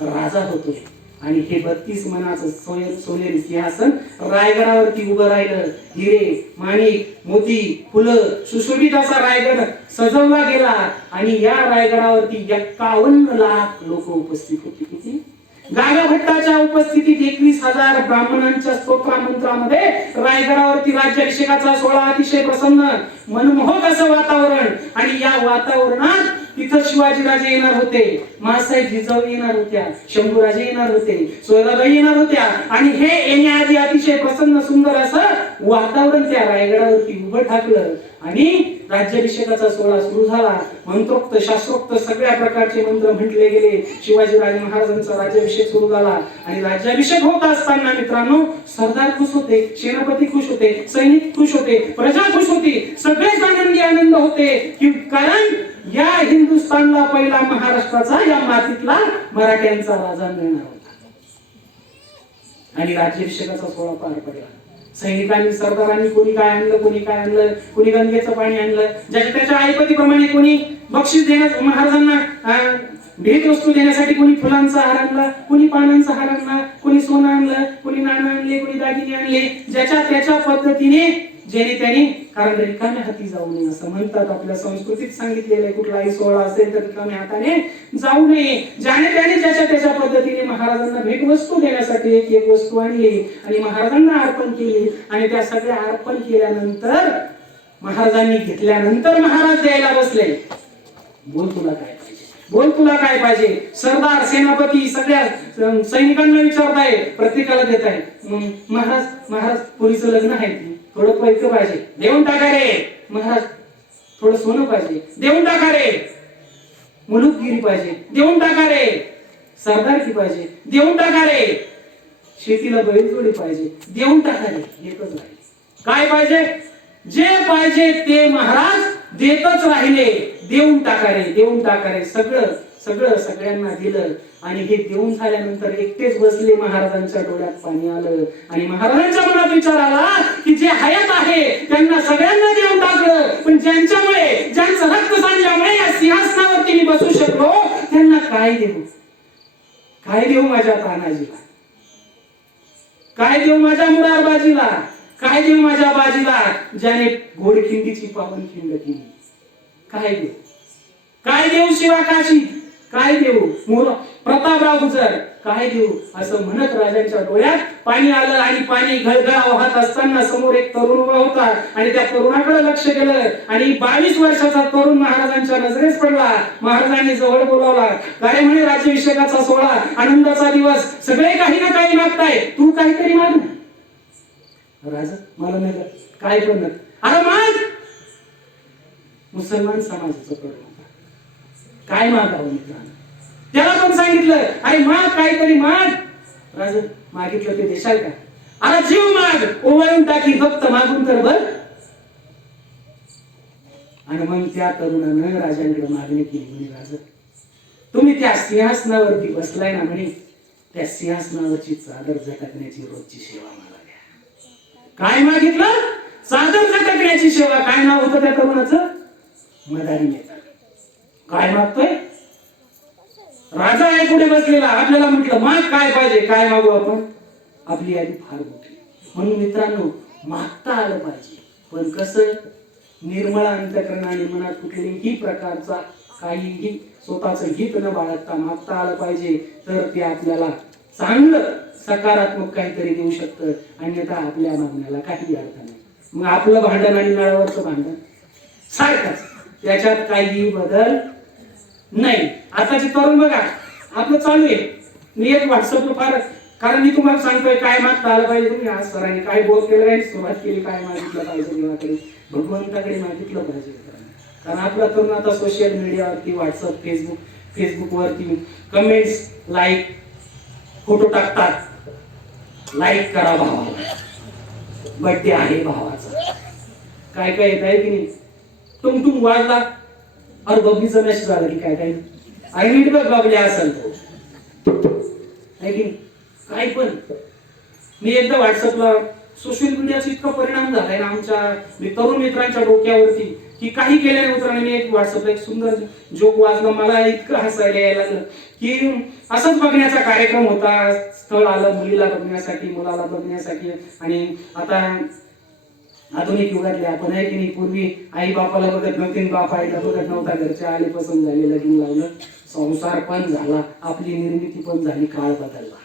राजा होतोय. आणि हे 32 मनाचं सोनेरी सिंहासन रायगडावरती उभं राहिलं. हिरे, माणिक, मोती, फुलं सुशोभित असा रायगड सजवला गेला. आणि या रायगडावरती 51 लाख लोक उपस्थित होती. किती? गागा भट्टाच्या उपस्थितीत 21,000 ब्राह्मणांच्या स्तोत्र मंत्रामध्ये रायगडावरती राज्याभिषेकाचा सोहळा. अतिशय प्रसन्न मनमोहक असं वातावरण. आणि या वातावरणात तिथं शिवाजीराजे येणार होते, मासाहेब जिजाऊ येणार होत्या, शंभूराजे येणार होते, सोयराबाई येणार होत्या. आणि हे येण्याआधी अतिशय प्रसन्न सुंदर असं वातावरण त्या रायगडावरती उभं ठाकलं. आणि राज्याभिषेकाचा सोहळा सुरू झाला. मंत्रोक्त शास्त्रोक्त सगळ्या प्रकारचे मंत्र म्हटले गेले. शिवाजीराजे महाराजांचा राज्याभिषेक सुरू झाला. आणि राज्याभिषेक होत असताना मित्रांनो, सरदार खुश होते, सेनापती खुश होते, सैनिक खुश होते, प्रजा खुश होती, सगळेच आनंदी आनंद होते. कारण या हिंदुस्थानला पहिला महाराष्ट्राचा, या मातीतला मराठ्यांचा राजा मिळणार होता. आणि राज्याभिषेकाचा सोहळा पार पडला. सैनिकांनी, सरदारांनी कोणी काय आणलं, कोणी काय आणलं, कोणी गंगेचं पाणी आणलं, ज्याच्या त्याच्या ऐपतीप्रमाणे कोणी बक्षीस देण्यास, महाराजांना भेट वस्तू देण्यासाठी कोणी फुलांचा हार आणला, कोणी पानांचा हार आणला, कोणी सोनं आणलं, कोणी नाणं आणले, कोणी दागिने आणले, ज्याच्या त्याच्या पद्धतीने जेणे त्याने. कारण रिकाम्या हाती जाऊ नये असं म्हणतात, आपल्या संस्कृतीत सांगितलेलं आहे. कुठलाही सोहळा असेल तर रिकाम्या हाताने जाऊ नये. ज्याने त्याने ज्याच्या त्याच्या पद्धतीने महाराजांना भेट वस्तू देण्यासाठी एक एक वस्तू आणली आणि महाराजांना अर्पण केली. आणि त्या सगळ्या अर्पण केल्यानंतर, महाराजांनी घेतल्यानंतर महाराज द्यायला बसले. बोल तुला काय पाहिजे, बोल तुला काय पाहिजे. सरदार, सेनापती सगळ्या सैनिकांना विचारताय, प्रत्येकाला देत आहे. महाराज पुरीचं लग्न आहे, थोडं पैसे पाहिजे, देऊन टाका रे. महाराज थोडं सोनं पाहिजे, देऊन टाका रे. मुलुकगिरी पाहिजे, देऊन टाका रे. सरदारकी पाहिजे, देऊन टाका रे. शेतीला बैलजोडी पाहिजे, देऊन टाका रे. एकच राहिले. काय पाहिजे? जे पाहिजे ते महाराज देतच राहिले. देऊन टाका रे, देऊन टाका रे. सगळं सगळं सगळ्यांना दिलं. आणि हे देऊन झाल्यानंतर एकटेच बसले. महाराजांच्या डोळ्यात पाणी आलं आणि महाराजांच्या मनात विचार आला की जे हयात आहे त्यांना सगळ्यांना देऊन टाकलं, पण ज्यांच्यामुळे, ज्यांचं रक्त सांडल्यामुळे या सिंहासनावरती मी बसू शकलो, त्यांना काय देऊ? काय देऊ माझ्या तानाजीला? काय देऊ माझ्या मुरारबाजीला? काय देऊ माझ्या बाजीला, ज्याने घोडखिंडीची पावन खिंड केली? काय देऊ? काय देऊ शिवाकाशी? काय देऊ प्रतापराव गुजर? काय देऊ? असं म्हणत राजांच्या डोळ्यात पाणी आलं. आणि पाणी घळघळा वाहत असताना समोर एक तरुण उभा होता आणि त्या तरुणाकडे लक्ष गेलं आणि 22 वर्षाचा तरुण महाराजांच्या नजरेस पडला. महाराजांनी जवळ बोलावला. काय म्हणे? राज्याभिषेकाचा सोहळा, आनंदाचा दिवस, सगळे काही ना काही मागताय, तू काहीतरी माग ना. राजा मला नाही काय पण नाही. अरे माग. मुसलमान समाजाचं करून काय मागावं मित्रांनो? त्याला पण सांगितलं अरे माग, काहीतरी माग. राजा मागितलं ते देशाल का? अरे जीव माग, ओवाळून टाकी, फक्त मागून तर बघ. आणि मग त्या तरुणानं राजांकडे मागणी केली. म्हणे राजा तुम्ही त्या सिंहासनावरती बसलाय ना, म्हणे त्या सिंहासनावरची चादर झटकण्याची रोजची सेवा मला द्या. काय मागितलं? चादर झटकण्याची सेवा. काय नाव होतं त्या तरुणाचं? मदारी नेता. काय मागतोय? राजा आहे पुढे बसलेला. आपल्याला म्हटलं माग काय पाहिजे, काय मागू आपण? आपली यादी फार मोठी. म्हणून मित्रांनो मागता आलं पाहिजे, पण कसं? निर्मळ अंतःकरणाने, मनात कुठल्याही प्रकारचा काहीही स्वतःचं हित न बाळगता मागता आलं पाहिजे. तर ते आपल्याला चांगलं सकारात्मक काहीतरी देऊ शकतं. अन्यथा आपल्या मागण्याला काही अर्थ नाही. मग आपलं भांडण आणि नळावरचं भांडण सारखंच, त्याच्यात काही बदल नाही. आताचे तरुण बघा आपलं चालू आहे. मी एक व्हॉट्सअपला फार, कारण मी तुम्हाला सांगतोय काय मागता आलं पाहिजे. तुम्ही आज सरांनी काय बोल केलं, काय सुरुवात केली, काय मागितलं पाहिजे देवाकडे, भगवंताकडे मागितलं पाहिजे. कारण आपला तरुण आता सोशल मीडियावरती, व्हॉट्सअप, फेसबुकवरती कमेंट्स, लाईक, फोटो टाकतात. लाईक करा भावाला, बर्थडे आहे भावाचा, काय काय येत आहे की नाही. तुम वाजला, अरे बबलीचं मेसेज आला की काय काय आई नीट बघ बबली असेल की काय. पण मी एकदा व्हॉट्सअपला, सोशल मीडियाचा इतका परिणाम झालाय ना आमच्या तरुण मित्रांच्या डोक्यावरती की काही केल्याने उतरणे. मी एक व्हॉट्सअपला एक सुंदर जोक वाचलं, मला इतकं हसायला यायला लागलं की असंच बघण्याचा कार्यक्रम होता. स्थळ आलं मुलीला बघण्यासाठी, मुलाला बघण्यासाठी. आणि आता आधुनिक युगातले आपण आहे की नाही, पूर्वी आई बापाला बघत नव्हते, बाप आईला बघत नव्हता, घरच्या आले पसंत झाले, लगीन लावलं, संसार पण झाला, आपली निर्मिती पण झाली, काळ बदलला.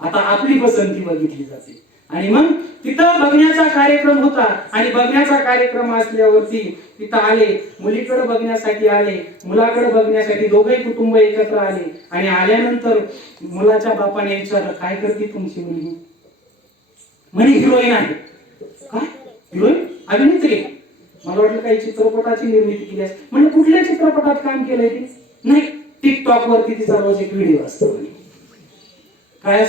आता आपली पसंती बघितली जाते. आणि मग तिथं बघण्याचा कार्यक्रम होता. आणि बघण्याचा कार्यक्रम असल्यावरती तिथं आले, मुलीकडे बघण्यासाठी आले, मुलाकडे बघण्यासाठी, दोघे कुटुंब एकत्र आले. आणि आल्यानंतर मुलाच्या बापाने विचारलं काय करते तुमची मुलगी? म्हणे हिरोईन आहे. काय हिरोईन? अभिनेत्री? मला वाटलं काही चित्रपटाची निर्मिती केली असते. म्हणजे कुठल्या चित्रपटात काम केलंय ती? नाही, टिकटॉक वरती तिचा रोज एक व्हिडिओ असतो. काय?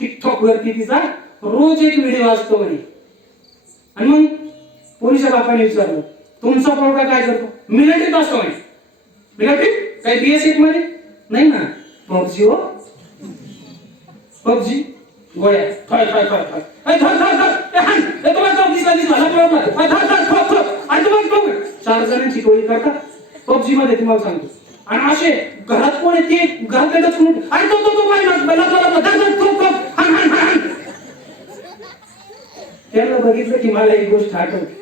टिकटॉक वरती तिचा रोज एक व्हिडिओ असतो म्हणे. आणि मग पोलिसच्या बापाने विचारलं तुमचा पोरगा काय करतो? मिलिटरीत असतो म्हणे. मिलिटरीत? काही BSF मध्ये? नाही ना, पबजी. हो पबजी, गोळ्या, थळ थळ थळ थळ, चार जणांची टोळी करतात पबजी मध्ये, तुम्हाला सांगतो. आणि असे घरात कोण आहे ते घरात त्याला बघितलं की मला एक गोष्ट आठवते.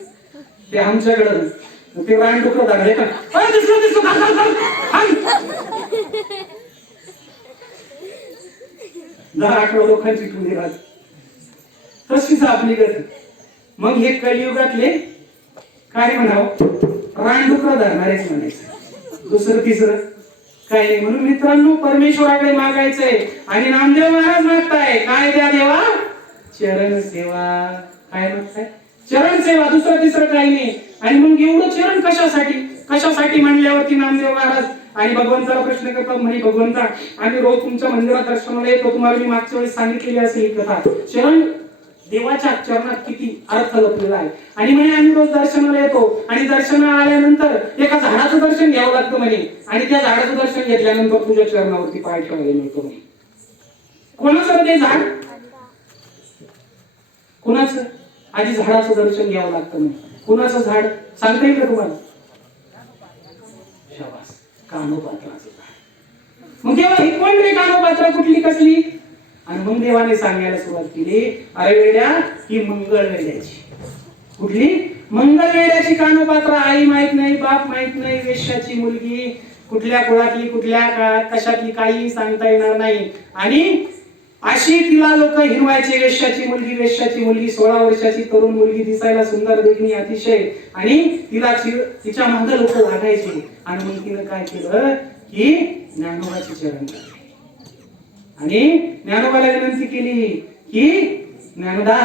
ते आमच्याकडं ते रानडुकरं धागले का, 10-11 लोकांची टोळी राहते, तशीच आपली गती. मग हे कलियुगातले काय म्हणावं, रानडुकरं धरणारेच म्हणायचं, दुसरं तिसरं काय नाही. म्हणून मित्रांनो परमेश्वराकडे मागायचंय. आणि नामदेव महाराज मागताय काय? द्या देवा चरण सेवा. काय मागताय? चरण सेवा, दुसरं तिसरं काही नाही. आणि मग एवढं चरण कशासाठी? कशासाठी म्हणल्यावरती नामदेव महाराज आणि भगवंताला प्रश्न करतात, म्हणे भगवंता आम्ही रोज तुमच्या मंदिरात दर्शनाला येतो, तुम्हाला मी मागच्या वेळेस सांगितलेली असेल ही कथा, चरण देवाच्या चरणात किती अर्थ लपलेला आहे. आणि म्हणे आम्ही रोज दर्शनाला येतो आणि दर्शनाला आल्यानंतर एका झाडाचं दर्शन घ्यावं लागतं म्हणे, आणि त्या झाडाचं दर्शन घेतल्यानंतर तुझ्या चरणावरती पाय ठेवायला मिळतो म्हणे. कोणाचं ते झाड? कुणाचं? आधी झाडाचं दर्शन घ्यावं लागतं म्हणे. कुणाचं झाड सांगता येईल का तुम्हाला? शाबास, कानोपात्राचं झाड. मग तेव्हा ही कोण रे कानोपात्रा, कुठली कसली? आणि मग देवाने सांगायला सुरुवात केली, अरे वेड्या ही मंगळ वेड्याची. कुठली? मंगळ वेड्याची कानोपात्रा. आई माहित नाही, बाप माहित नाही, वेश्याची मुलगी, कुठल्या कुळातली, कुठल्या कशातली काही सांगता येणार नाही. आणि अशी तिला लोक हिरवायचे, वेश्याची मुलगी, वेश्याची मुलगी, 16 वर्षाची तरुण मुलगी, दिसायला सुंदर, देखणी अतिशय, आणि तिला तिच्या मागे लोक वागायचे. आणि मग तिनं काय केलं की ज्ञानोबाची चरण केले आणि ज्ञानोबाला विनंती केली की ज्ञानोबा,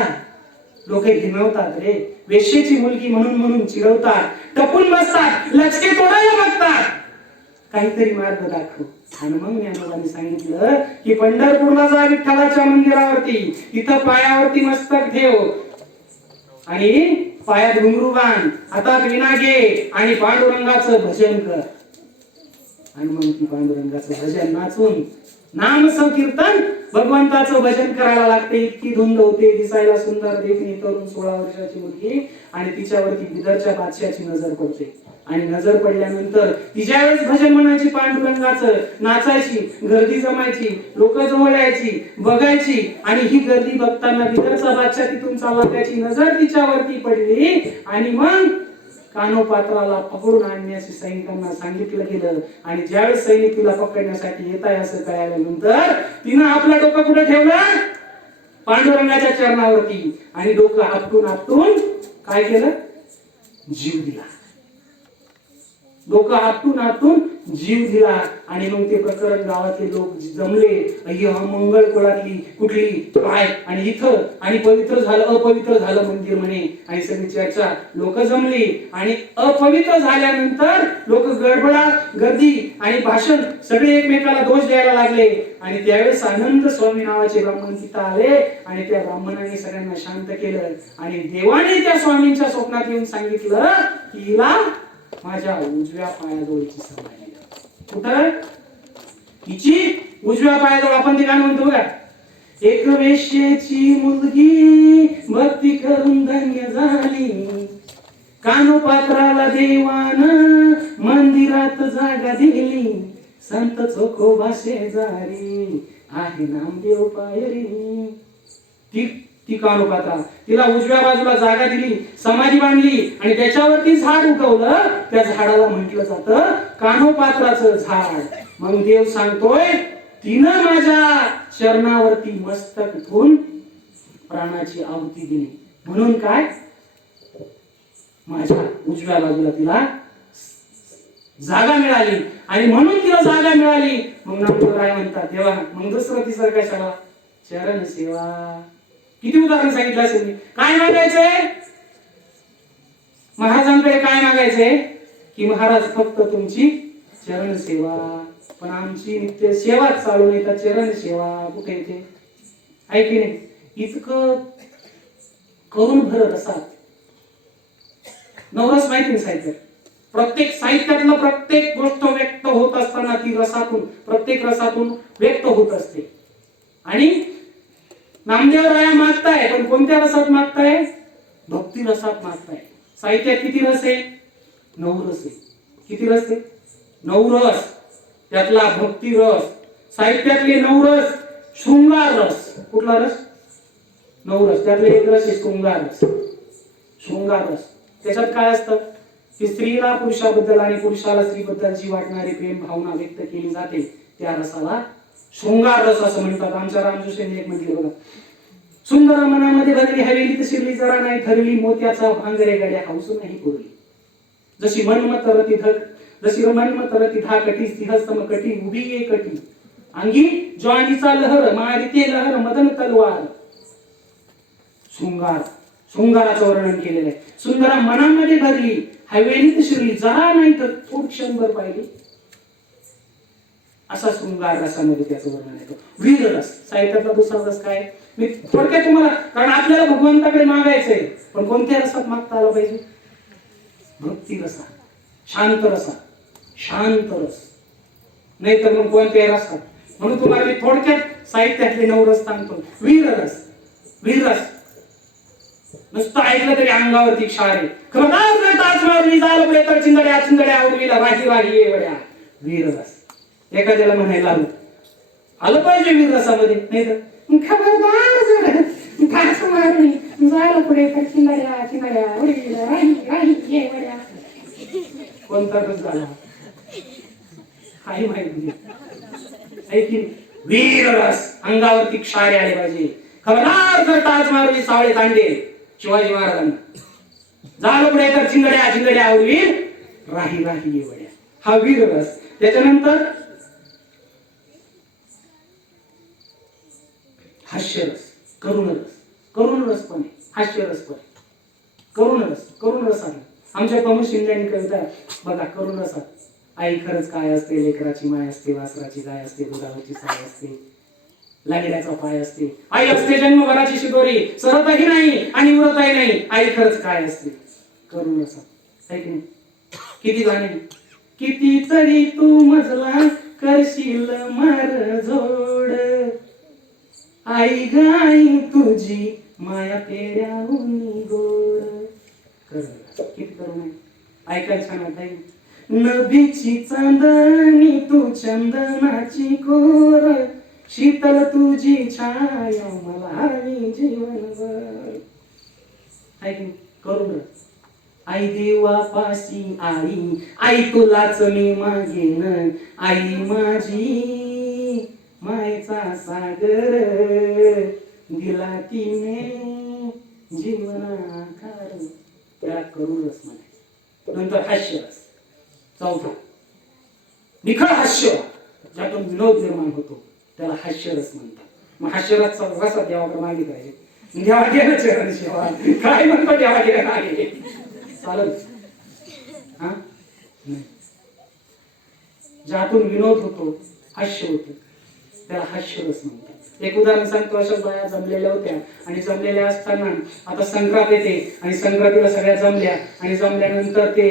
लोक हिनवतात रे, वेश्येची मुलगी म्हणून चिरवतात, टपून बसतात, लचके तोडायला बघतात, काहीतरी मार्ग दाखव. आणि मग ज्ञानोबाने सांगितलं की पंढरपूरला जा, विठ्ठलाच्या मंदिरावरती, तिथं पायावरती मस्तक ठेव आणि पायात घुंगरू बांध, हातात विणा घे आणि पांडुरंगाचं भजन कर. आणि मग ती पांडुरंगाचं भजन नाचून नाम संकीर्तन भगवंताचं भजन करायला लागते. इतकी धुंद होते, दिसायला सुंदर, देखणी तरुण, 16 वर्षाची मुलगी, आणि तिच्यावरती बिदरच्या बादशाची नजर पडते. आणि नजर पडल्यानंतर तिच्या वेळेस भजन म्हणायची, पांडुरंगाचं नाचायची, गर्दी जमायची, लोक जवळ यायची, बघायची. आणि ही गर्दी बघताना बिदरचा बादशाह तिथून चालला, त्याची नजर तिच्यावरती पडली. आणि मग कानोपात्राला पकडून आणण्याचे सैनिकांना सांगितलं गेलं. आणि ज्यावेळेस सैनिक तिला पकडण्यासाठी येत आहे असं कळल्यानंतर तिनं आपलं डोकं कुठे ठेवलं? पांडुरंगाच्या चरणावरती. आणि डोकं आपटून काय केलं? जीव दिला. डोकं आपटून जीव दिला. आणि मग ते प्रकरण गावातले लोक जमले, अय्यो मंगळ कुळातली कुठली काय, आणि इथं आणि पवित्र झालं अपवित्र झालं मंदिर म्हणे. आणि सगळी चर्चा, लोक जमली. आणि अपवित्र झाल्यानंतर लोक गडबडा, गर्दी आणि भाषण, सगळे एकमेकाला दोष द्यायला लागले. आणि त्यावेळेस आनंद स्वामी नावाचे ब्राह्मण तिथं आले आणि त्या ब्राह्मणाने सगळ्यांना शांत केलं. आणि देवाने त्या स्वामींच्या स्वप्नात येऊन सांगितलं की हिला माझ्या उजव्या पायाजवळची समाधी. कुठं? हिची उजव्या पायाजवळ. आपण ते गाणं म्हणतो बघा, एक वेश्येची मुलगी भक्ती करून धन्य झाली, कानोपात्राला देवान मंदिरात जागा दिली, संत चोखोबा शेजारी आहे नामदेव पायरी. ती कानोपात्रा, तिला उजव्या बाजूला जागा दिली, समाधी बांधली आणि त्याच्यावरती झाड उगवलं. त्या झाडाला म्हटलं जातं कानोपात्राचं झाड. मग देव सांगतोय, तिनं माझ्या चरणावरती मस्तक ठेवून प्राणाची आहुती दिली. म्हणून काय? माझ्या उजव्या बाजूला तिला जागा मिळाली. आणि म्हणून तिला जागा मिळाली. मग नामदेव राय म्हणतात, देवा मग दुसरं तिसरं कशाला? चरण सेवा. किती उदाहरण सांगितलं असेल मी. काय मागायचंय महाराजांकडे? काय मागायचंय की महाराज फक्त तुमची चरण सेवा. पण आमची नित्य सेवा चालू नाही, तर चरण सेवा कुठे येते? आहे की नाही? इतकं करून भर रसात नवरस माहिती नाही साहित्य. प्रत्येक साहित्यातलं प्रत्येक गोष्ट व्यक्त होत असताना ती रसातून, प्रत्येक रसातून व्यक्त होत असते. आणि नामदेव राया मागताय, पण कोणत्या रसात मागताय? भक्ती रसात मागताय. साहित्यात किती रस आहे? 9 रस आहे. किती रस आहे? 9 रस. त्यातला भक्ती रस, साहित्यातले 9 रस, शृंगार रस. कुठला रस? 9 रस. त्यातले एक रस आहे शृंगार रस. शृंगार रस त्याच्यात काय असतं की स्त्रीला पुरुषाबद्दल आणि पुरुषाला स्त्रीबद्दलची वाटणारी प्रेम भावना व्यक्त केली जाते. त्या रसाला शृंगार रस असं म्हणतात. आमच्या रामजोशींनी एक म्हटले बघा, सुंदर मनामध्ये भरली हवेली तर शिरली जरा नाही ठरली, मोत्याचा भांगरे गड्या हौस नाही पुरली. जशी मनमत रती धक, जशी मनमत रती धाकटी, सिंहसम कटी उभी ये कटी, अंगी ज्वानीचा लहर मारिते लहर मदन तलवार. शृंगार, शृंगाराचं वर्णन केलेलं आहे. सुंदर मनामध्ये भरली हायवेने तर शिरली, जरा नाही तर थोड क्षणभर पाहिली. असा शृंगार रसामध्ये त्याचं वर्णन येतो. वीर रस साहित्यातला दुसरा रस काय मी थोडक्यात तुम्हाला, कारण आपल्याला भगवंताकडे मागायचंय, पण कोणत्या रसात मागता आलं पाहिजे? भक्ती रसा, शांत रसा, शांत रस, नाही तर मग कोणत्या रसात. म्हणून तुम्हाला मी थोडक्यात साहित्यातले 9 रस सांगतो. वीर रस, वीर रस नुसतं ऐकलं तरी अंगावरती क्षार आहे. खबरदार ताज मारली झालं पुढे तर चिंदड्या चिंदड्या आवडीला राही राही ये वड्या. वीर रस एखाद्याला म्हणायला आलं पाहिजे वीर रसामध्ये, नाही तर खबरदार ताज मारली झालं पुढे तर चिंदड्या चिंदड्या आवडीला राही राही ये वड्या. कोणता रस झाला काही माहिती ऐकी. वीर रस अंगावरती क्षार आले पाहिजे. खबरदार जर ताज मारली सावळे तांडे शिवाजी महाराजांना झालं पुढे तर चिंगड्या चिंगड्या आवडी राही राही ये वड्या. हा वीर रस. त्याच्यानंतर हास्यरस, करुण रस. करुण रस पण आहे, हास्यरस पण आहे. करुण रस, करुण रस आहे. आमच्या प्रमोद शिंदेनी कविता बघा. करुण रसात आई खरंच काय असते, लेकराची माय असते, वासराची गाय असते, दुधावरची साय असते, लागेल्याचा पाय असते, आई असते जन्मभराची शिदोरी, सरतही नाही आणि उरतही नाही, आई खरंच काय असते. करुण रसात ऐक नाही किती गाणे. कितीतरी तू मजला करशील मार जोड, आई गाई तुझी माया पेड्याहून गोड. किती करुण आहे. ऐकायला छान वाटत. नभीची चांदणी तू चंदनाची कोर, शीतल तुझी छाया मला हवी जीवनभर. ऐक करुण. आई देवापाशी आई, आई तुलाच मी मागेन, आई माझी मायेचा सागर, दिला तिने जीवनाकार. त्याला करुण रस म्हणे. नंतर हास्यरस चौथा. निखळ हास्य ज्यातून विनोद निर्माण होतो त्याला हास्यरस म्हणतात. मग हास्यरस रसात देवाकडे मागे पाहिजे. देवा गेलं चरण सेवा काय म्हणतो देवा गेलं मागे चालत हा नाही. ज्यातून विनोद होतो हास्य होतो त्याला हास्यरस म्हणतात. एक उदाहरण सांगतो. अशा बाया जमलेल्या होत्या आणि जमलेल्या असताना आता संक्रांत येते आणि संक्रांतीला सगळ्या जमल्या आणि जमल्यानंतर ते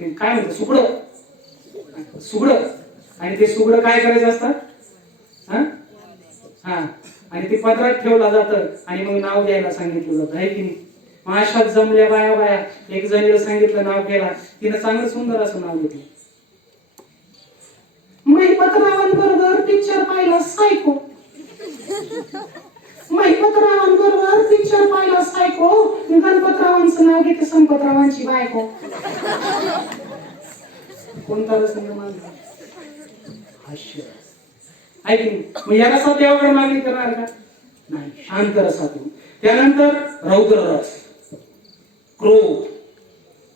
काय म्हणतात सुगडं सुगडं आणि ते सुगडं काय करायचं असतात हा हा आणि ते पदरात ठेवलं जातं आणि मग नाव द्यायला सांगितलं जातं आहे की नाही. मग अशाच जमल्या बाया बाया एक जणीला सांगितलं नाव घ्यायला. तिनं चांगलं सुंदर असं नाव घेतलं. महिपतरावांबरोबर पिक्चर पाहिला सायको, महिपतरावांबरोबर पिक्चर पाहिला सायको, गणपतरावांचं नाव घेते संपतरावांची बायको. कोणता रस निर्माण हास्य ऐकून. मग या रसात देवाकडे मागणी करणार का नाही. शांत रसातून. त्यानंतर रौद्र रस, क्रोध.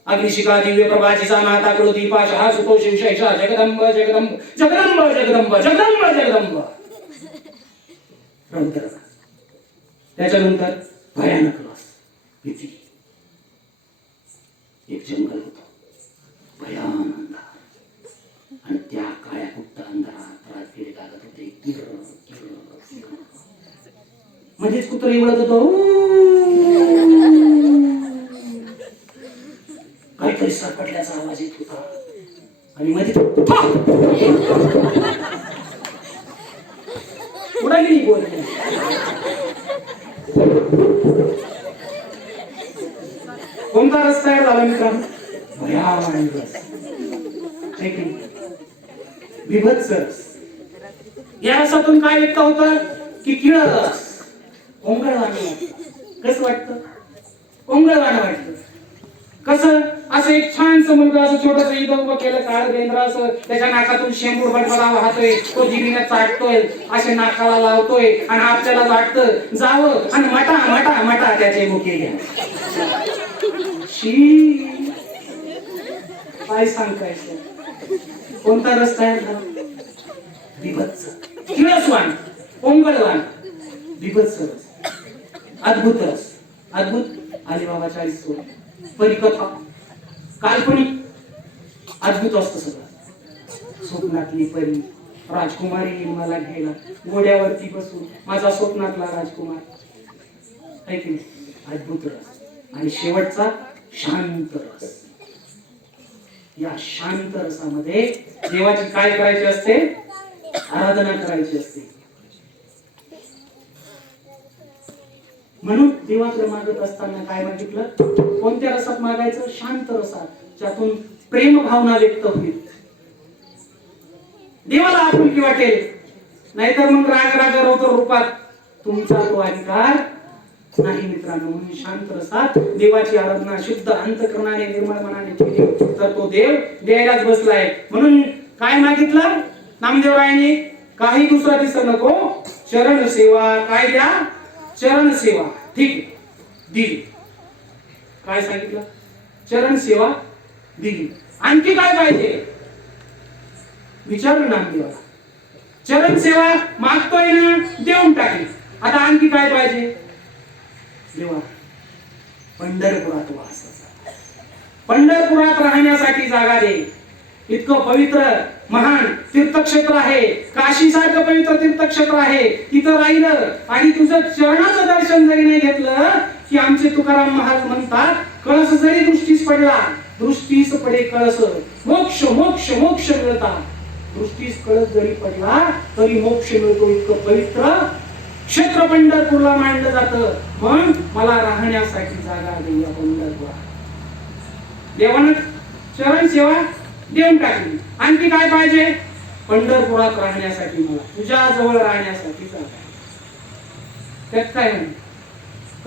अग्निशिखा दिव्य प्रभाचीचा माता क्रोधी पाशहा सुतो शिवशैषा जगदंब जगदंब जगदंब जगदंब जगदंब जगदंब. रौद्र रस. त्याच्यानंतर भयानक रस, भीती. एक जंगल होतं भयान अंधार आणि त्या काळ्या गुप्त अंधारात रात्री लागत होते किर किर किर. मध्येच कुत्र एवढत होतो. काहीतरी सरपटल्याचा आवाज येत होता आणि मध्ये उडाली बोल. कोणता रस तयार झाला मित्रांनो? भयान रस, विभत्स रस. या रसातून काय व्यक्त होतं की किळ रस. ओंगळवाणी. कसं वाटतं? ओंगळवाणं वाटतं. कसं असं एक छानसं मुलगा असं छोटस इथं उभं केलं काळ बेंद्र असं त्याच्या नाकातून शेंबूड बडबडा वाहतोय, तो जिभीने चाटतोय, असे नाकाला लावतोय आणि आपल्याला वाटतं जावं आणि मटा मटा मटा त्याचे मुके घ्या. शी काय सांगायचं. कोणता रस तयार झाला? विभत्स, किळसवान, ओंगळवान, विभत्स रस. अद्भुत रस. अद्भुत. अलिबाबाच्या 40 परिकथा काल्पनिक अद्भुत असतं सगळं. स्वप्नातली परी राजकुमारी येईल मला घ्यायला, घोड्यावरती बसून माझा स्वप्नातला राजकुमार. आहे की नाही? अद्भुत रस. आणि शेवटचा शांत रस. या शांत रसामध्ये देवाची काय करायची असते? आराधना करायची असते. म्हणून देवाकडे मागत असताना काय मागितलं? कोणत्या रसात मागायचं? शांत रसात, ज्यातून प्रेम भावना व्यक्त होईल, देवाला आपुलकी वाटेल. नाहीतर मग राग राग रौद्र रूपात तुमचा तो अधिकार नाही मित्रांनो. म्हणून शांत रसात देवाची आराधना शुद्ध अंतःकरणाने निर्मळ मनाने केली तर तो देव द्यायलाच बसलाय. म्हणून काय मागितलं नामदेवरायांनी? काही दुसरा तिसरं नको, चरण सेवा. काय द्या? चरण सेवा. ठीक, दिली. काय सांगितलं? चरण सेवा दिली. आणखी काय पाहिजे? विचारलं नामदेवाला. चरण सेवा मागतोय ना, देऊन टाकली. आता आणखी काय पाहिजे? देवा पंढरपुरात वासाचा, पंढरपुरात राहण्यासाठी जागा दे. इतकं पवित्र महान तीर्थक्षेत्र आहे, काशी सारखं पवित्र तीर्थक्षेत्र आहे. तिथं राहिलं आणि तुझं चरणाचं दर्शन जरी नाही घेतलं की आमचे तुकाराम महाराज म्हणतात, कळस जरी दृष्टीस पडला, दृष्टीस पडे कळस, मोक्ष मोक्ष मोक्ष मिळतात. दृष्टीस कळस जरी पडला तरी मोक्ष मिळतो. इतकं पवित्र क्षेत्र पंढरपूरला मांडलं जातं. पण मला राहण्यासाठी जागा दे या पंढरपुरात. देवानं चरण सेवा देऊन टाकली. आणखी काय पाहिजे? पंढरपुरात राहण्यासाठी, मला तुझ्या जवळ राहण्यासाठी जागा. त्यात काय नाही.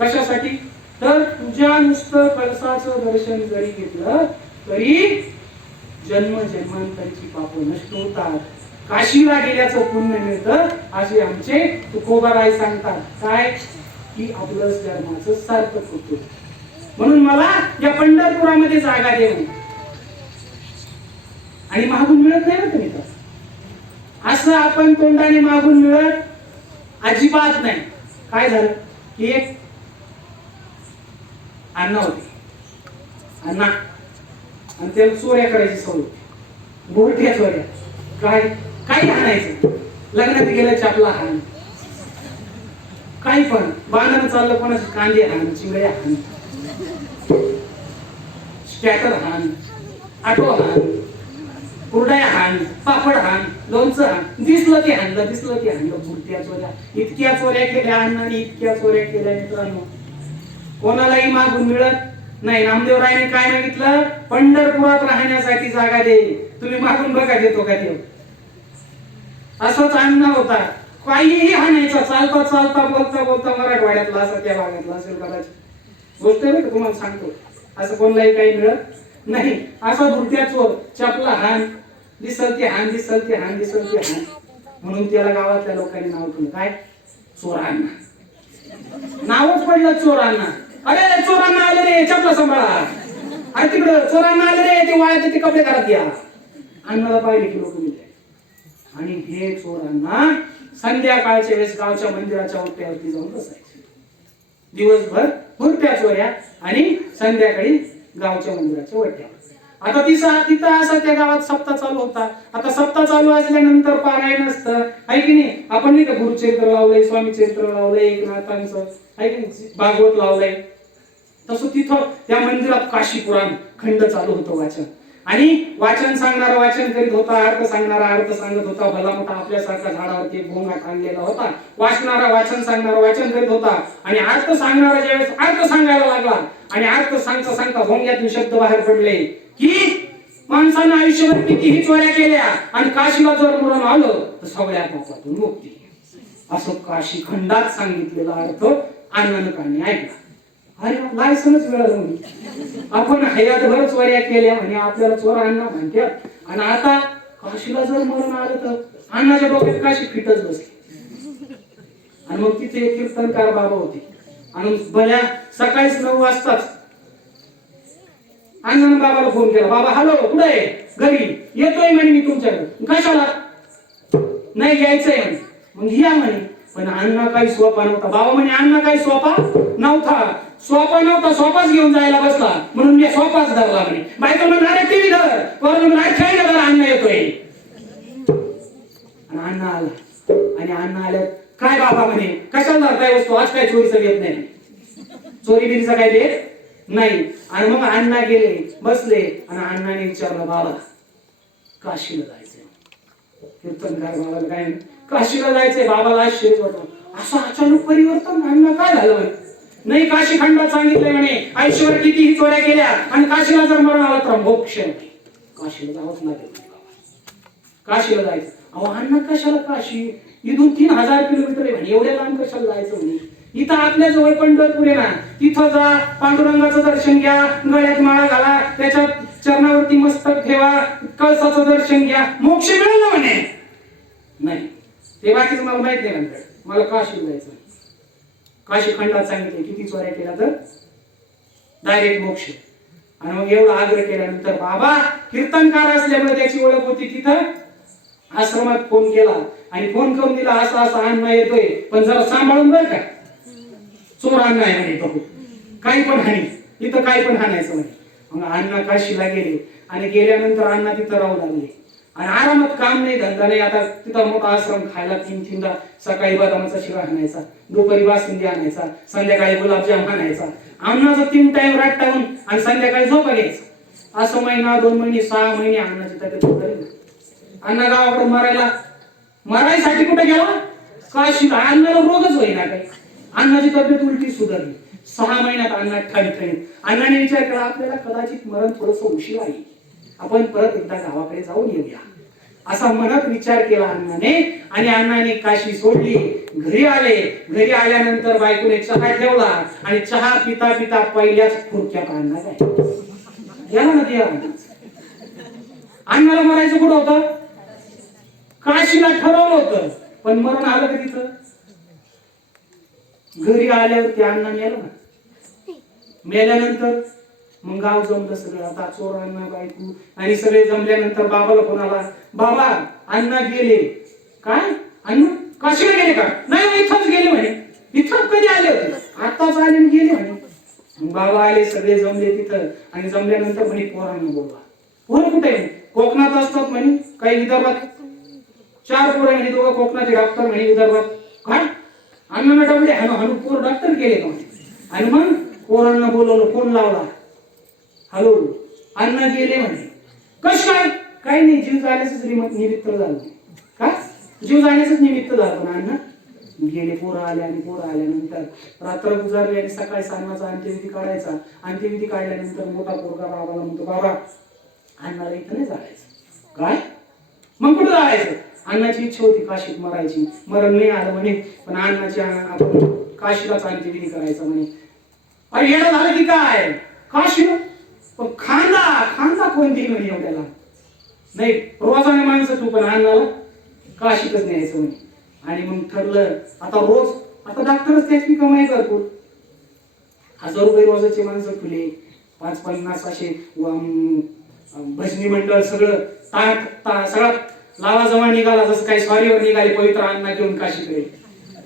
कशासाठी? तर तुझ्या नुसतं कळसाचं दर्शन जरी घेतलं तरी जन्म जन्मांतरची पाप नष्ट होतात, काशीला गेल्याचं पुण्य मिळतं, असे आमचे तुकोबाराय सांगतात. काय? की आपलं धर्माचं सार्थक होतं. म्हणून मला या पंढरपुरामध्ये जागा देऊ. आणि मागून मिळत नाही ना तुम्ही. असं आपण तोंडाने मागून मिळत अजिबात नाही. काय झालं की एक अण्णा होते, अण्णा, आणि त्याला चोऱ्या करायची सवय होती. बोलक्या चोऱ्या. काय? काही हाणायचं. लग्नात गेलं चापला हाण, काही पण बांधणं चाललं, कोणाचे कांदे हाण, चिंगड्या हाण, स्टॅटर हाण, आटो हाण, कुरड्या हाण, पापड हाण, लोणचं हाण. दिसलं की हाणलं, दिसलं की हाणलं. भुरट्या चोऱ्या. इतक्या चोऱ्या केल्या अण्णांनी, इतक्या चोऱ्या केल्या मित्रांनो. कोणालाही मागून मिळत नाही. नामदेवरायांनी काय मागितलं? पंढरपुरात राहण्यासाठी जागा दे. तुम्ही मागून बघा देतो का देव? असंच अण्णा होता, काहीही हाणायचा. चालता चालता बोलता बोलता मराठवाड्यातला असं त्या भागातला असेल कदाचित. गोष्ट आहे का तुम्हाला सांगतो. असं कोणालाही काही मिळत नाही. असा भुरट्या चोर, चपला हाण, दिसल ते हाण, दिसल ते हाण, दिसल ते हाण. म्हणून त्याला गावातल्या लोकांनी नाव ठेवलं. काय? चोरांना. नावच पडलं चोरांना. अरे चोरांना आले रे, चपला सांभाळा. अरे तिकडं चोरांना आले रे, ते वाळ्याचे ते कपडे घरात या. अण्णाला पाहिले की लोक मिळते. आणि हे चोरांना संध्याकाळच्या वेळेस गावच्या मंदिराच्या ओट्यावरती जाऊन बसायचे. दिवसभर भुरट्या चोऱ्या आणि संध्याकाळी गावच्या मंदिराच्या ओट्यावर. आता तिथं असं त्या गावात सप्ताह चालू होता. आता सप्ताह चालू असल्यानंतर पारायण असतं, आहे की नाही? आपण नाही का गुरुचरित्र लावलंय, स्वामी चरित्र लावलंय, एकनाथांचं आहे की नाही, भागवत लावलंय. तसं तिथं त्या मंदिरात काशी पुराण खंड चालू होतं वाचन. आणि वाचन सांगणारा वाचन करीत होता, अर्थ सांगणारा अर्थ सांगत होता. भला मोठा आपल्यासारखा झाडावरती एक भोंगा टांगलेला होता. वाचणारा वाचन सांगणारा वाचन करीत होता. आणि अर्थ सांगणारा ज्यावेळेस अर्थ सांगायला लागला आणि अर्थ सांगता सांगता भोंग्यातून शब्द बाहेर पडले की माणसानं आयुष्यभर कितीही चोऱ्या केल्या आणि काशीला जर मरण आलं तर सगळ्या पापातून मुक्ती. असं काशी खंडात सांगितलेला अर्थ अण्णानं कानी ऐकला. अरे लायसनच मिळालं म्हणजे. आपण हयातभर चोऱ्या केल्या म्हणजे आपल्याला चोर अण्णा म्हणतात. आणि आता काशीला जर मरण आलं तर अण्णाच्या डोक्यात काशी फिटच बसली. आणि मग तिथे एक कीर्तनकार बाबा होते. आणि भल्या सकाळीच 9 वाजताच अण्णानं बाबाला फोन केला. बाबा हॅलो, कुठे आहे? घरी. येतोय म्हणे मी तुमच्याकडे. कशाला? नाही यायचंय म्हणे. मग या म्हणे. पण अण्णा काही सोपा नव्हता. बाबा म्हणे अण्णा काही सोपा नव्हता, सोपाच घेऊन जायला बसला म्हणून मी सोपाच धरला म्हणे. बायको म्हणून अरे टीव्ही धर, पोरं म्हणून अरे खेळ धर, अण्णा येतोय. आणि अण्णा आला, आणि अण्णा आल्या काय बाबा म्हणे कशाला धरताय वस्तू, आज काय चोरीचं घेत नाही, चोरी बिरीचं काय देत नाही. आणि मग अण्णा गेले बसले आणि अण्णाने विचारलं बाबा काशीला जायचंय. कीर्तनकार बाबाला काय काशीला जायचंय, बाबाला आश्चर्य वाटलं. असं अचानक परिवर्तन, अण्णा काय झालं म्हणे. नाही काशी खंडात सांगितलंय म्हणे आयुष्यभर कितीही चोऱ्या केल्या आणि काशीला जर मरण आलं तर मोक्ष नाही. काशीला जावंच लागेल, काशीला जायचं. अहो अण्णा कशाला काशी, इथून 3000 किलोमीटर आहे म्हणे, एवढ्या लांब कशाला जायचं म्हणे. इथं आपल्या जवळ पंढरपूर आहे ना, तिथं जा, पांडुरंगाचं दर्शन घ्या, गळ्यात माळा घाला, त्याच्या चरणावरती मस्तक ठेवा, कळसाचं दर्शन घ्या, मोक्ष मिळेल ना म्हणे. नाही ते बाकीचं मला माहित नाही नंतर, मला काशीला जायचं. काशी खंडात सांगितलं किती चोऱ्या केल्या तर डायरेक्ट मोक्ष. आणि मग एवढा आग्रह केल्यानंतर बाबा कीर्तनकार असल्यामुळे त्याची ओळख होती, तिथं आश्रमात फोन केला आणि फोन करून दिला असं असं अण्णा येतोय, पण जरा सांभाळून बर का, चोर अण्णा आहे म्हणे, तो काही पण हानी, इथं काही पण हाणायचं म्हणे. मग अण्णा काशीला गेले आणि गेल्यानंतर अण्णा तिथं राहू लागले आणि आरामात काम नाही धंदा नाही. आता तिथं मोठा आश्रम, खायला 3-3दा, सकाळी बदामाचा शिरा आणायचा, दुपारी बासुंदी आणायचा, संध्याकाळी गुलाबजाम आणायचा, अण्णाचं 3 टाइम राट टाकून आणि संध्याकाळी झोपा घ्यायचं. असं महिना 2 महिने 6 महिने अण्णाची तब्येत सुधारली. अण्णा गावाकडे मरायसाठी कुठे गेला, काशीला. अण्णाला रोगच होईना काही, अण्णाची तब्येत उलटी सुधारली. 6 महिन्यात अण्णा ठणठणीत. अण्णाने विचार केला आपल्याला कदाचित मरण थोडस उशीर आहे, आपण परत एकदा गावाकडे जाऊन येऊया, असा मनात विचार केला अण्णाने. आणि अण्णाने काशी सोडली, घरी आले. घरी आल्यानंतर बायकोने चहा ठेवला आणि चहा पिता पिता पहिल्याच फुरक्यात अण्णा गेला ना देवा. अण्णाला मरायचं कुठं होतं, काशीला ठरवलं होतं, पण मरण आलं का तिथं. घरी आल्यावरती अण्णा मेला ना. मेल्यानंतर मग गाव जमलं सगळं. आता चोर अण्णा बायको आणि सगळे जमल्यानंतर बाबाला फोन आला, बाबा अण्णा गेले. काय अण्णा काशीला गेले का, नाही इथंच गेले म्हणे. इथं कधी आले होते, आताच आले गेले म्हणे. मग बाबा आले, सगळे जमले तिथं आणि जमल्यानंतर म्हणे पोरांना बोलवा. पोरं कुठे आहे, कोकणात असतात म्हणे, काही विदर्भात. 4 पोरं म्हणे, 2 कोकणाचे डॉक्टर म्हणे विदर्भात. काय अण्णा डबडे हनु पोर डॉक्टर केले का म्हणे. आणि मग पोरांना बोलवलं, फोन लावला, हॅलो अण्णा गेले म्हणे. कश काय, काही नाही, जीव जाण्याच निमित्त झालं. का जीव जाण्याच निमित्त झालं, पण अण्णा गेले. पोरं आले आणि पोरं आल्यानंतर रात्र गुजारली आणि सकाळी सांगण्याचा अंत्यविधी काढायचा. अंत्यविधी काढल्यानंतर मोठा पोरगा बाबाला म्हणतो, बाबा अण्णाला इथं नाही जायचं. काय मग कुठं जायचं. अण्णाची इच्छा होती काशीत मरायची, मरण नाही आलं म्हणे, पण अण्णाची आपण काशीलाच अंत्यविधी करायचा म्हणे. अरे येणं झालं की काय काशीला, पण खांदा कोण देईल म्हणे एवढ्याला. नाही रोजाने माणसं तू, पण अण्णाला काशीतच न्यायचं म्हणे. आणि मग ठरलं आता रोज, आता डॉक्टरच त्याची कमाई करतो. 1000 रुपये रोजाचे माणसं खुले, 5-50 असे भजनी मंडळ, सगळं सगळा लावा जवळ निघाला. जसं काही स्वारीवर निघाले पवित्र अण्णा घेऊन काशीकडे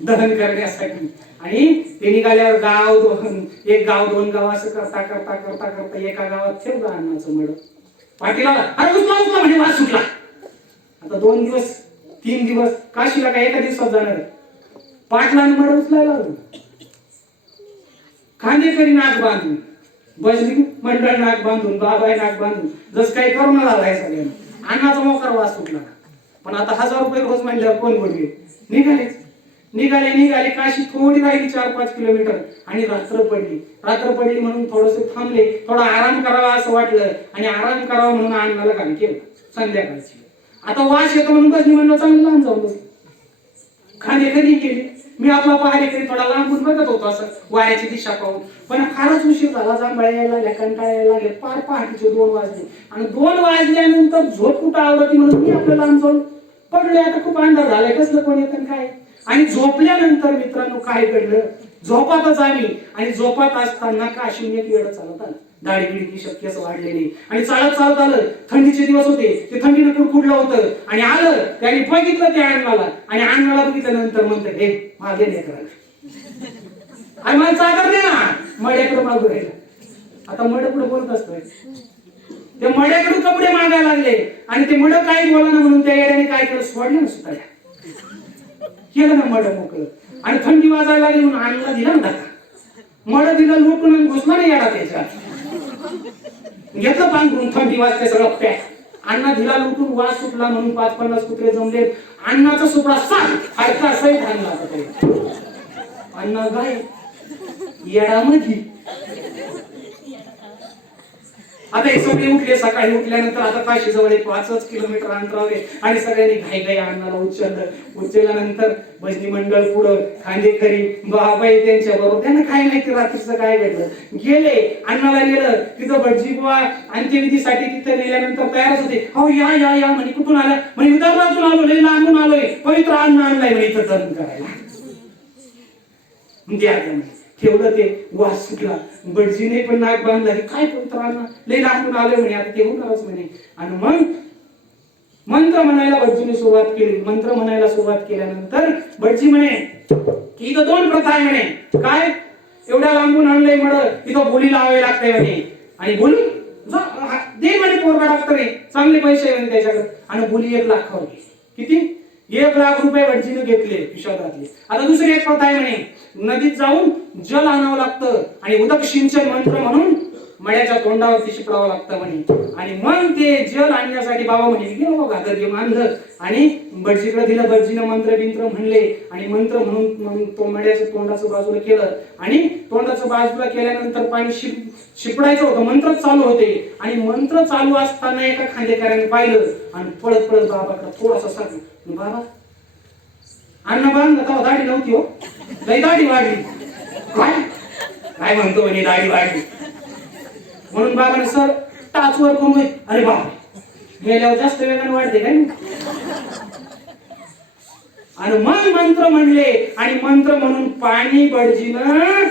दहन करण्यासाठी. आणि ते निघाल्यावर एक गाव 2 गाव असं करता करता करता करता एका गावात ठेवलं अण्णाचं मड. पाटीला अरे उचला म्हणजे वास सुटला. आता 2 दिवस 3 दिवस काशीला काय एका दिवसात जाणार आहे. पाटलाने मड उचलायला लागलं. खांदेकरी नाक बांधून, भजनी मंडळ नाक बांधून, बाबाई नाक बांधून, जसं काही करोना झालाय सगळ्यांना. अण्णाचा मोकार वास सुटला. पण आता 1000 रुपये रोज म्हणल्यावर कोण बोलले. निघाले काशी थोडी राहिली 4-5 किलोमीटर आणि रात्र पडली म्हणून थोडस थांबले, थोडा आराम करावा असं वाटलं आणि आराम करावा म्हणून अण्णाला गाडी केलं संध्याकाळची. आता वास येतो म्हणून बसली म्हणलं चांगलं लांब जाऊन बसली. खांदेकरी गेली. मी आपला पहारेकरी थोडा लांबून बघत होतो असं वाऱ्याची दिशा पाहून, पण फारच उशीर झाला. जांभळ्या यायला लागल्या, कंटाळा यायला लागले. पार पहाटेचे 2 वाजले आणि 2 वाजल्यानंतर झोप कुठं आवडती म्हणून मी आपलं लांब जाऊन पडले. आता खूप अंधार झालाय, कसलं कोण येतं काय. आणि झोपल्यानंतर मित्रांनो काय घडलं, झोपातच आम्ही आणि झोपात असताना काशीने एक वेळ चालत आला. दाढी बिडी शक्य असं वाढलेली आणि चालत चालत आलं. थंडीचे दिवस होते, ते थंडीनं कुडकुडलं होतं आणि आलं त्याने बघितलं ते अण्णाला आणि अण्णाला बघितल्यानंतर म्हणतं हे मागे नाही करायला आणि मला चादर दे ना. मड्याकडे मागू राहिला. आता मड पुढे बोलत असतोय, त्या मड्याकडे कपडे मागायला लागले आणि ते मड काय बोला ना म्हणून त्या येड्याने काय केलं, सोडलं ना सुताड्या, केलं ना मड मोकळं आणि थंडी वाजायला लागली म्हणून अण्णाला दिला ना धक्का. मड दिला लुटून आणि घुसला ना येडा त्याच्या, घेतलं पांघरून, थंडी वाजते सगळं पॅक. अण्णा दिला लुटून, वास सुटला म्हणून 5-50 कुत्रे जमले. अण्णाचा सुपडा सात हायचा सहित आणला अण्णा गाय येडा मधी. आता हे सगळे उठले, सकाळी उठल्यानंतर आता काशी जवळ 5 किलोमीटर अंतरावर आणि सगळ्यांनी घाई घाई अण्णाला उचलल्यानंतर भजनी मंडळ पुढं, खांदेकरी बाबाई त्यांच्या बरोबर, त्यांना काय माहिती रात्रीचं काय घडलं. गेले, अण्णाला नेलं तिथं. भटजी बुवा अंत्यविधीसाठी तिथे नेल्यानंतर तयारच होते. हो या या या म्हणे. कुठून आला म्हणे? विदर्भातून आलो, लई लांबून आलोय, पवित्र अन्न आणलाय म्हणे इथं जन्म करायला. द्या म्हणे. ठेवलं ते, वास सुटला. भटजीने पण नाक बांधला की काय पवित्र अन्न, लई लांबून आलोय म्हणे, आता ते होणारच म्हणे. आणि मग मंत्र म्हणायला भटजीने सुरुवात केली. मंत्र म्हणायला सुरुवात केल्यानंतर भटजी म्हणे की इथं 2 प्रथा आहे म्हणे. काय? एवढ्या लांबून आणलंय मड, इथं बोली लावावी लागते म्हणे. आणि बोली दे म्हणे, पोरगा डॉक्टर आहे, चांगले पैसे आहे म्हणे त्याच्याकडे. आणि बोली 1 लाखावर गेली. किती? 1 लाख रुपये भटजीने घेतले खिशात घातले. आता दुसरी एक प्रथा आहे म्हणे, नदीत जाऊन जल आणावं लागतं आणि उदक सिंचन मंत्र म्हणून मड्याच्या तोंडावरती शिपडावं लागतं म्हणे. आणि मग ते जल आणण्यासाठी बाबा म्हणे गेलो घागर घेऊन आणलं आणि भटजीकडे दिलं. भटजीनं मंत्र बिंत्र म्हणले आणि मंत्र म्हणून तो मड्याचं तोंडाचं बाजूला केलं आणि तोंडाचं बाजूला केल्यानंतर पाणी शिपडायचं होतं. मंत्र चालू होते आणि मंत्र चालू असताना एका खांदेकराने पाहिलं आणि पळत पळत बाबाकडे थोडासा सांग, बाबा अण्णा बांध आता दाढी नव्हती हो, लई दाढी वाढली. काय काय म्हणतो म्हणे दाढी वाढली म्हणून बाबाने सर टाचवर करून, अरे बाप गेल्यावर जास्त वेगाने वाढते काय. आणि मग मंत्र म्हणले आणि मंत्र म्हणून पाणी भटजीनं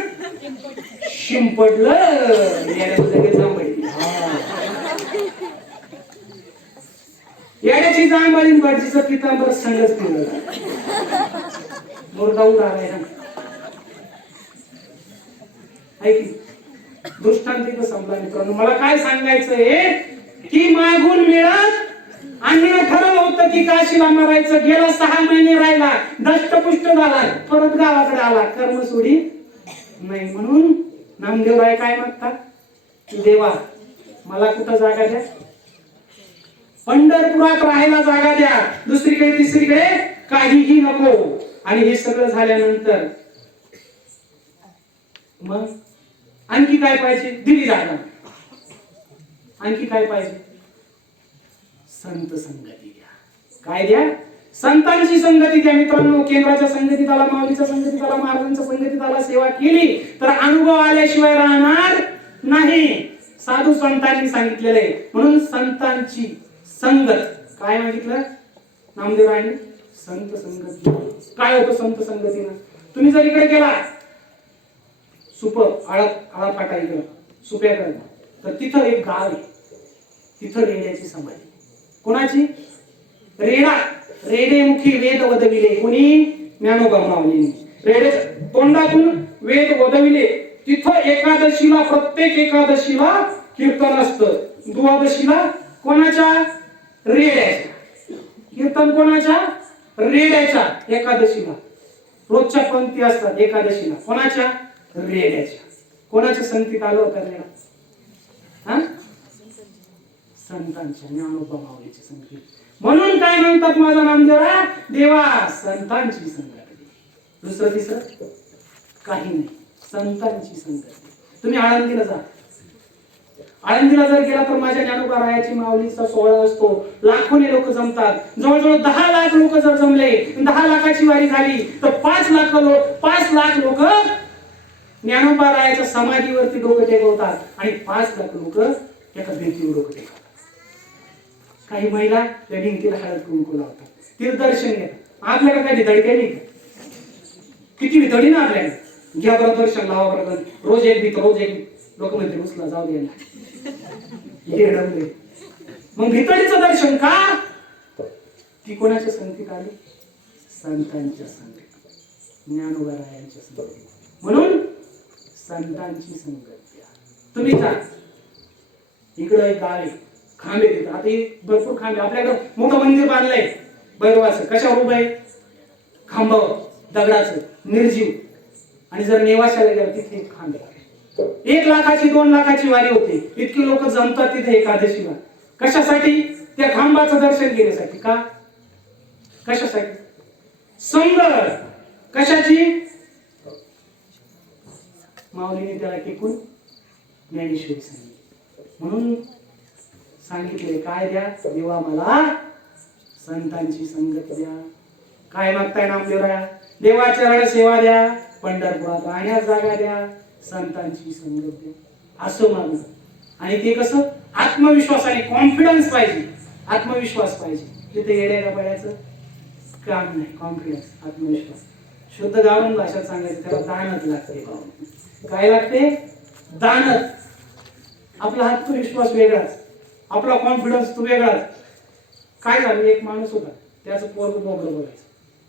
शिंपडलं. लगेच जांभळी, येड्याची जांभळी भटजीचं पितांबर संगच केलं. मुर्गा उडालाय. ऐक, दृष्टांत इथं संपला मित्रांनो. मला काय सांगायचंय की मागून मिळत अण्णानं ठरवलं होतं की काशीला मारायचं. गेला 6 महिने राहिला, दष्टपुष्ट झाला, परत गावाकडे आला, कर्म सोडी नाही. म्हणून नामदेवराय काय मागतात की देवा मला कुठं जागा द्या, पंढरपुरात राहायला जागा द्या, दुसरीकडे तिसरीकडे काहीही नको. आणि हे सगळं झाल्यानंतर मग आणखी काय पाहिजे? दिली जागा. आणखी काय पाहिजे? संत संगती द्या. काय द्या? संतांची संगती द्या. मित्रांनो, केंद्राच्या संगतीत आला, माऊलीच्या संगतीत आला, महाराजांच्या संगतीत आला, सेवा केली तर अनुभव आल्याशिवाय राहणार नाही. साधू संतांनी सांगितलेलं आहे. म्हणून संतांची संगत. काय मागितलं नामदेवरायांनी? संत संगती. काय होतं संत संगतीनं? तुम्ही जर इकडे गेला आळा फाटा इकडं सुप्याकडे, तर तिथं एक गाव आहे, तिथं रेड्याची समाधी. कोणाची? रेडा. रेडेमुखी वेद वदविले. कोणी? ज्ञानोबा माऊलींनी. रेडे तोंडातून वेद वदविले. तिथं एकादशीला, प्रत्येक एकादशीला कीर्तन असतं. द्वादशीला कोणाच्या? रेड्याच्या. कीर्तन कोणाच्या? रेड्याच्या. एकादशीला रोजच्या पंक्ती असतात. एकादशीला कोणाच्या? रेड्याच्या. कोणाच्या संगतीत आलं होतं रेडा? संतांच्या, ज्ञानोबा माऊलीच्या संगतीत. म्हणून काय म्हणतात माझा नामदेवा? देवा संतांची संगती. दुसरं तिसरं काही नाही, संतांची संगती. तुम्ही आळंदीला जा, आळंदीला जर गेला तर माझ्या ज्ञानोबा रायाची माऊलीचा सोहळा असतो. लाखोने लोक जमतात. जवळजवळ 10 लाख लोक जर जमले, 10 लाखाची वारी झाली तर 5 लाख लोक ज्ञानोबा रायाच्या समाधीवरती डोकं टेकवतात आणि 5 लाख लोक एका भिंतीवर डोकं टेकवतात. काही महिला त्या भिंतीला हळद कुंकू लावतात, तीर्थदर्शन घेतात. आपल्याकडे काय भितडी काय नाही? किती भितडी ना आपल्याकडे. घ्या बरं दर्शन, लावा बरं, रोज एक भीत, रोज एक. लोक म्हणते उचला जाऊ द्यायला येडवले. मग भितडीचं दर्शन का? ती कोणाच्या संगतीत आली? संतांच्या संगतीत, ज्ञानोबरायांच्या संगतीत. म्हणून संतांची संगत घ्या. तुम्ही जा इकडं एक गाव आहे, खांबे तिथं. आता हे भरपूर खांबे, आपल्याकडं मोठं मंदिर बांधलंय भैरवाचं. कशावर उभं आहे? खांबावर, दगडाचं, निर्जीव. आणि जर नेवाशाला गेला तिथे एक खांब आहे. 1 लाखाची 2 लाखाची वारी होते. इतकी लोक जमतात तिथे एकादशीला. कशासाठी? त्या खांबाचं दर्शन घेण्यासाठी. का? कशासाठी? संगत. कशाची? माऊलीने त्याला टेकून ज्ञानेश्वरी सांगितली. म्हणून सांगितले काय द्या? देवा मला संतांची संगत द्या. काय मागताय नामदेवराया? देवाच्या चरण सेवा द्या, पंढरपुरात राहण्यास जागा द्या, संतांची संगत द्या, असं मागणं. आणि ते कसं? आत्मविश्वासाने, कॉन्फिडन्स पाहिजे, आत्मविश्वास पाहिजे. तिथे येड्या गबाळ्याचं काम नाही. कॉन्फिडन्स, आत्मविश्वास. शुद्ध गावरान भाषेत सांगायचं त्याला दानच लागते. काय लागते? दानच. आपला आत्मविश्वास वेगळाच, आपला कॉन्फिडन्स तो वेगळाच. काय झालं? एक माणूस होता, त्याचं पोरगं बोबडं बोलायचं,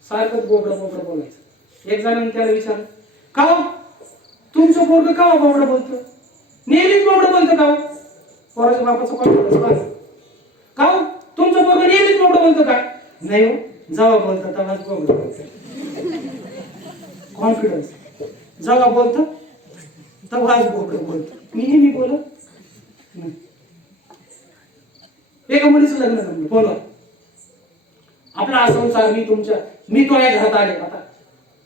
सारखंच बोबडं बोबडं बोलायचं. एक जणांनी त्याला विचारलं, का हो तुमचं पोरगं का बोबडं बोलतं? नेहमीच बोबडं बोलतं का हो? पोराच्या बापाचं कॉन्फिडन्स बघ. का हो तुमचं पोरगं नेहमीच बोबडं बोलतं का? नाही हो, जेव्हा बोलतं तेव्हाच बोबडं बोलतं. कॉन्फिडन्स. जेव्हा बोलतं तेव्हाच बोबडं बोलतं, मी नेहमी बोलत नाही. एका मुलीचं लग्न जमलं, बोला आपला संसार, मी तो या घरात आले, आता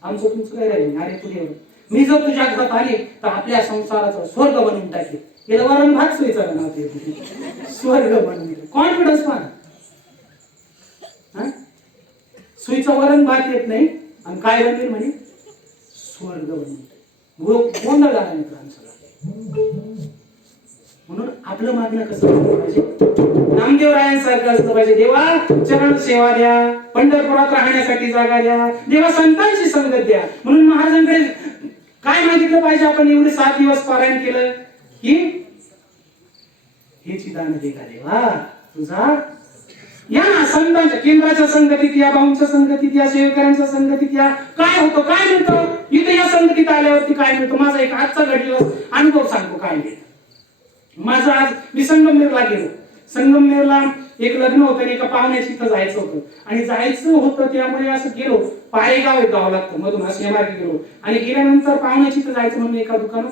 आमचं तुमचं काय राहिलं? अरे तुझे मी जर तुझ्या घरात आले तर आपल्या संसाराचा स्वर्ग बनवून टाकेल. याला वरण भात सोयीचा बनवते, स्वर्ग बनवून. कॉन्फिडन्स मान. सुईचा वरण भात येत नाही आणि काय बनवेल म्हणे? स्वर्ग बनवून. गोंधळ झाला मित्रांचा. म्हणून आपलं मागणं कसं असलं पाहिजे? नामदेवरायांसारखं असलं पाहिजे. देवा चरण सेवा द्या, पंढरपुरात राहण्यासाठी जागा द्या, देवा संतांची संगत द्या. म्हणून महाराजांकडे काय मागितलं पाहिजे? आपण एवढे 7 दिवस पारायण केलं की हेची दान दे का देवा तुझा. या ना संतांच्या, केंद्राच्या संगतीत या, भाऊंच्या संगतीत या, सेवकऱ्यांच्या संगतीत या. काय होतं? काय मिळतं? इथे या संगतीत आल्यावरती काय मिळतं? माझा एक आजचा घडलेला अनुभव सांगतो काय मिळतं. माझं आज मी संगमनेरला गेलो. संगमनेरला एक लग्न होतं आणि एका पाहुण्याची इथं जायचं होतं. आणि जायचं होतं त्यामुळे असं गेलो, पारेगाव एक गाव लागतं मधून, असं मार्गे गेलो. आणि गेल्यानंतर पाहुण्याची इथं जायचं म्हणून एका दुकानात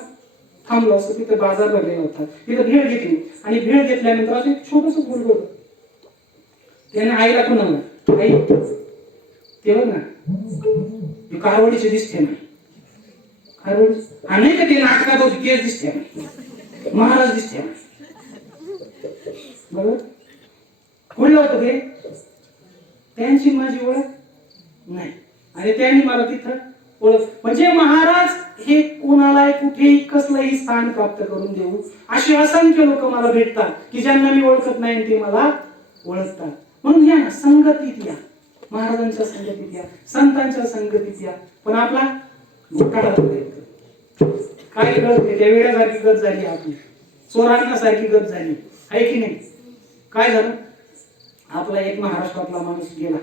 थांबलो. असं तिथे बाजार भरलेला होता. तिथं भेळ घेतली आणि भेळ घेतल्यानंतर असं एक छोटंसं मुलगा होतं. त्याने आईला पण म्हणलं, आई ते बघ ना, ती कारवडीची दिसते ना. कारवडी हा नाही का, ते नाटकात होती तेच दिसते ना, महाराज दिसते ना. बरोबर कुठलं होतं ते? त्यांची माझी ओळख नाही आणि त्यांनी मला तिथं ओळख. म्हणजे महाराज हे कोणाला कुठेही कसलंही स्थान प्राप्त करून देऊ, असे असंख्य लोक मला भेटतात की ज्यांना मी ओळखत नाही ते मला ओळखतात. म्हणून या ना संगतीत या, महाराजांच्या संगतीत या, संतांच्या संगतीत या. पण आपला घोटाळा काय कळत नाही. त्या वेळासारखी गत झाली आपली, चोरांनासारखी गत झाली आहे की नाही? काय झालं? आपला एक महाराष्ट्रातला माणूस गेला,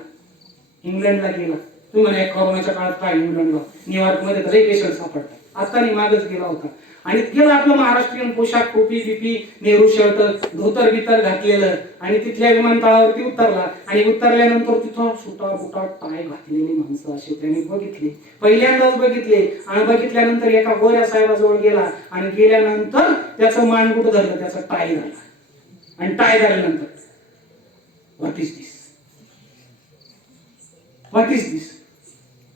इंग्लंडला गेला. तुम्ही म्हणे कोरोनाच्या काळात काय इंग्लंडला, न्यूयॉर्क मध्ये तर पेशंट सापडतात. आता नाही मागच गेला होता आणि गेला आपलं महाराष्ट्रीयन पोशाख, टोपी बिपी, नेहरू शर्ट, धोतर बितर घातलेलं आणि तिथल्या विमानतळावरती उतरला. आणि उतरल्यानंतर तिथं सुटा बुटा टाय घातलेली माणसं असे त्यांनी बघितले, पहिल्यांदाच बघितले. आणि बघितल्यानंतर एका गोऱ्या साहेबाजवळ गेला आणि गेल्यानंतर त्याचं मानगुट धरलं, त्याचा टाय झाला. आणि टाय झाल्यानंतर what is this, what is this,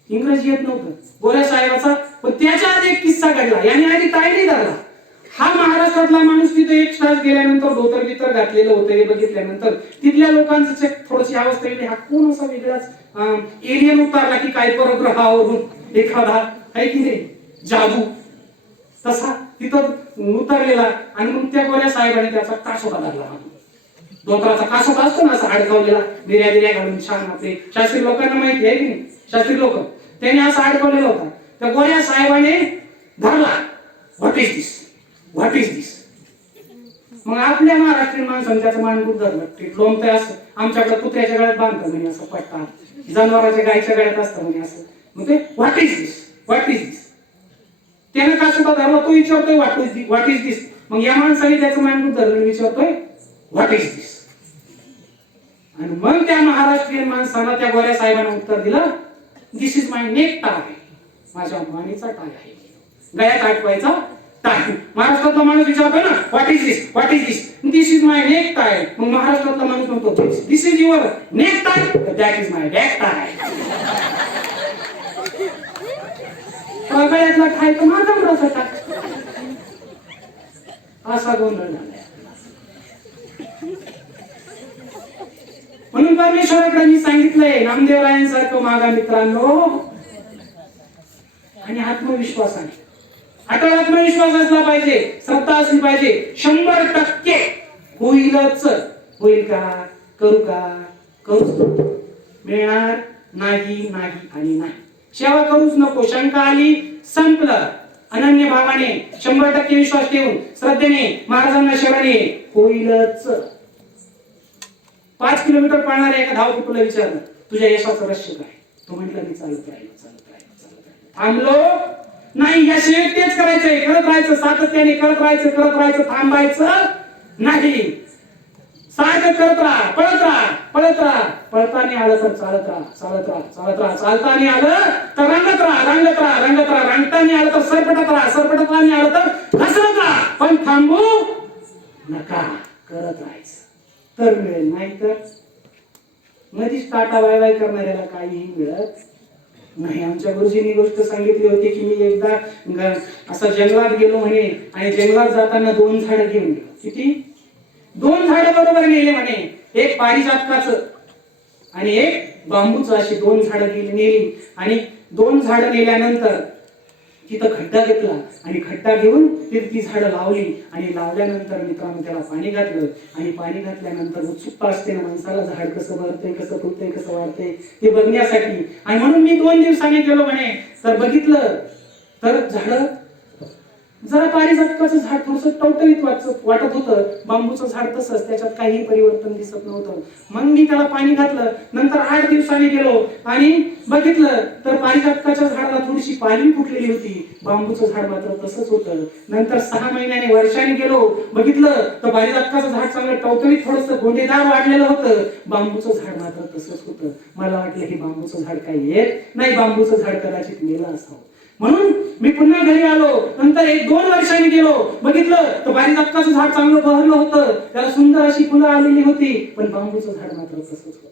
इंग्रजी येत नव्हतं गोऱ्या साहेबाचा. पण त्याच्या आधी एक किस्सा घडला. याने आधी टाय नाही धरला. हा महाराष्ट्रातला माणूस तिथे 1 तास गेल्यानंतर धोतर बितर घातलेलं होतं हे बघितल्यानंतर तिथल्या लोकांची थोडीशी अवस्था वेगळी. हा कोण असा वेगळाच एलियन उतरला की काय परग्रहावरून एखादा आहे की नाही, जादू तसा तिथं उतरलेला. आणि मग त्या गोऱ्या साहेबांनी त्याचा कासोटा धरला. धोतराचा कासोटा असतो ना असा अडकवलेला, बिर्या बिर्या घालून छान. आपले शास्त्री लोकांना माहिती आहे की नाही, शास्त्री लोक त्याने असा अडकवलेला होता. त्या गोऱ्या साहेबाने धरला. What is this, what is this. मग आपल्या महाराष्ट्रीयन माणसाने त्याचं मानगुट धरलं. ते लोमतंय असं, आमच्याकडे कुत्र्याच्या गळ्यात बांधतं म्हणे असं पट्टा, जनावराच्या गायच्या गळ्यात असतं म्हणे असं. मग ते what is this, what is this. त्यानं का सुद्धा धरला, तो विचारतोय व्हॉट इज दिस. मग या माणसाने त्याचं मानगुट धरलं, विचारतोय व्हॉट इज दिस. आणि मग त्या महाराष्ट्रीयन माणसाला त्या गोऱ्या साहेबांना उत्तर दिलं, दिस इज माय नेक टाय. माझ्या मानेचा टाय आहे, गळ्यात अटवायचा टाय. महाराष्ट्रातला माणूस विचारतोय ना what is this, what is this. This is my neck tie. मग महाराष्ट्रातला माणूस म्हणतो this is your neck tie, that is my back tie. गळ्यातला टाय तर माझा उराचा टाय. असा गोंधळ झाला. म्हणून परमेश्वराकडे मी सांगितलंय, नामदेवरायांसारखं मागा मित्रांनो. आणि आत्मविश्वासाने, अटळ आत्मविश्वास असला पाहिजे, श्रद्धा असली पाहिजे. 100% होईलच. होईल का, करू का, करूच मिळणार नाही, नाही आणि नाही. सेवा करूच नको. शंका आली, संपलं. अनन्य भावाने 100% विश्वास ठेवून श्रद्धेने महाराजांना शरणे होईलच. 5 किलोमीटर पळणाऱ्या एका धावपटूला विचारलं तुझ्या यशाचं रहस्य काय. तो म्हटलं मी चालत राहिलो, चालत राहिलो, चालत राहिलो, थांबलो नाही. यश तेच करायचंय, करत राहायचं, सातत्याने करत राहायचं, करत राहायचं, थांबायचं नाही. सारखं करत राहा, पळत राहा, पळत राहा. पळताना आलं तर चालत राहा, चालत राहा, चालत राहा. चालताना आलं तर रंगत राहा, रंगत राहा, रंगत राहा. रंगताना आलं तर सरपटत राहा, सरपटताना आलं तर घसरत राहा. पण थांबू नका, करत राहायचं. तर मिळेल, नाही तर मधीच टाटा वाय वाय करणाऱ्याला काहीही मिळत नाही. आमच्या गुरुजींनी गोष्ट सांगितली होती की मी एकदा असा जंगलात गेलो म्हणे, आणि जंगलात जाताना 2 झाडं घेऊन गेलो. किती? 2 झाडं बरोबर नेले म्हणे. एक पारिजातकाचं आणि एक बांबूचं. अशी 2 झाडं नेली. आणि 2 झाडं नेल्यानंतर तिथं खड्डा घेतला, आणि खड्डा घेऊन ती झाडं लावली. आणि लावल्यानंतर मित्रांनो त्याला पाणी घातलं. आणि पाणी घातल्यानंतर उत्सुकता असते ना माणसाला, झाड कसं भरतंय, कसं फुलतंय, कसं वाढतंय ते बघण्यासाठी. आणि म्हणून मी 2 दिवसांनी गेलो म्हणे, तर बघितलं तर झाड जरा पारिजातकाचं झाड थोडंसं टवटवीत वाटत होतं. बांबूचं झाड तसंच, त्याच्यात काही परिवर्तन दिसत नव्हतं. मग मी त्याला पाणी घातलं. नंतर 8 दिवसांनी गेलो आणि बघितलं तर पारिजातकाच्या झाडाला थोडीशी पालवी फुटलेली होती, बांबूचं झाड मात्र तसंच होतं. नंतर 6 महिन्याने, वर्षाने गेलो, बघितलं तर पारिजातकाचं झाड चांगलं टवटवीत, थोडंसं गोंडेदार वाढलेलं होतं, बांबूचं झाड मात्र तसंच होतं. मला वाटलं हे बांबूचं झाड काही येत नाही, बांबूचं झाड कदाचित मेलं असावं. म्हणून मी पुन्हा घरी आलो. नंतर 1-2 वर्षांनी गेलो, बघितलं तर पारिजातकाचं झाड चांगलं बहरलं होतं, त्याला सुंदर अशी फुलं आलेली होती, पण बांबूचं झाड मात्र तसंच होतं.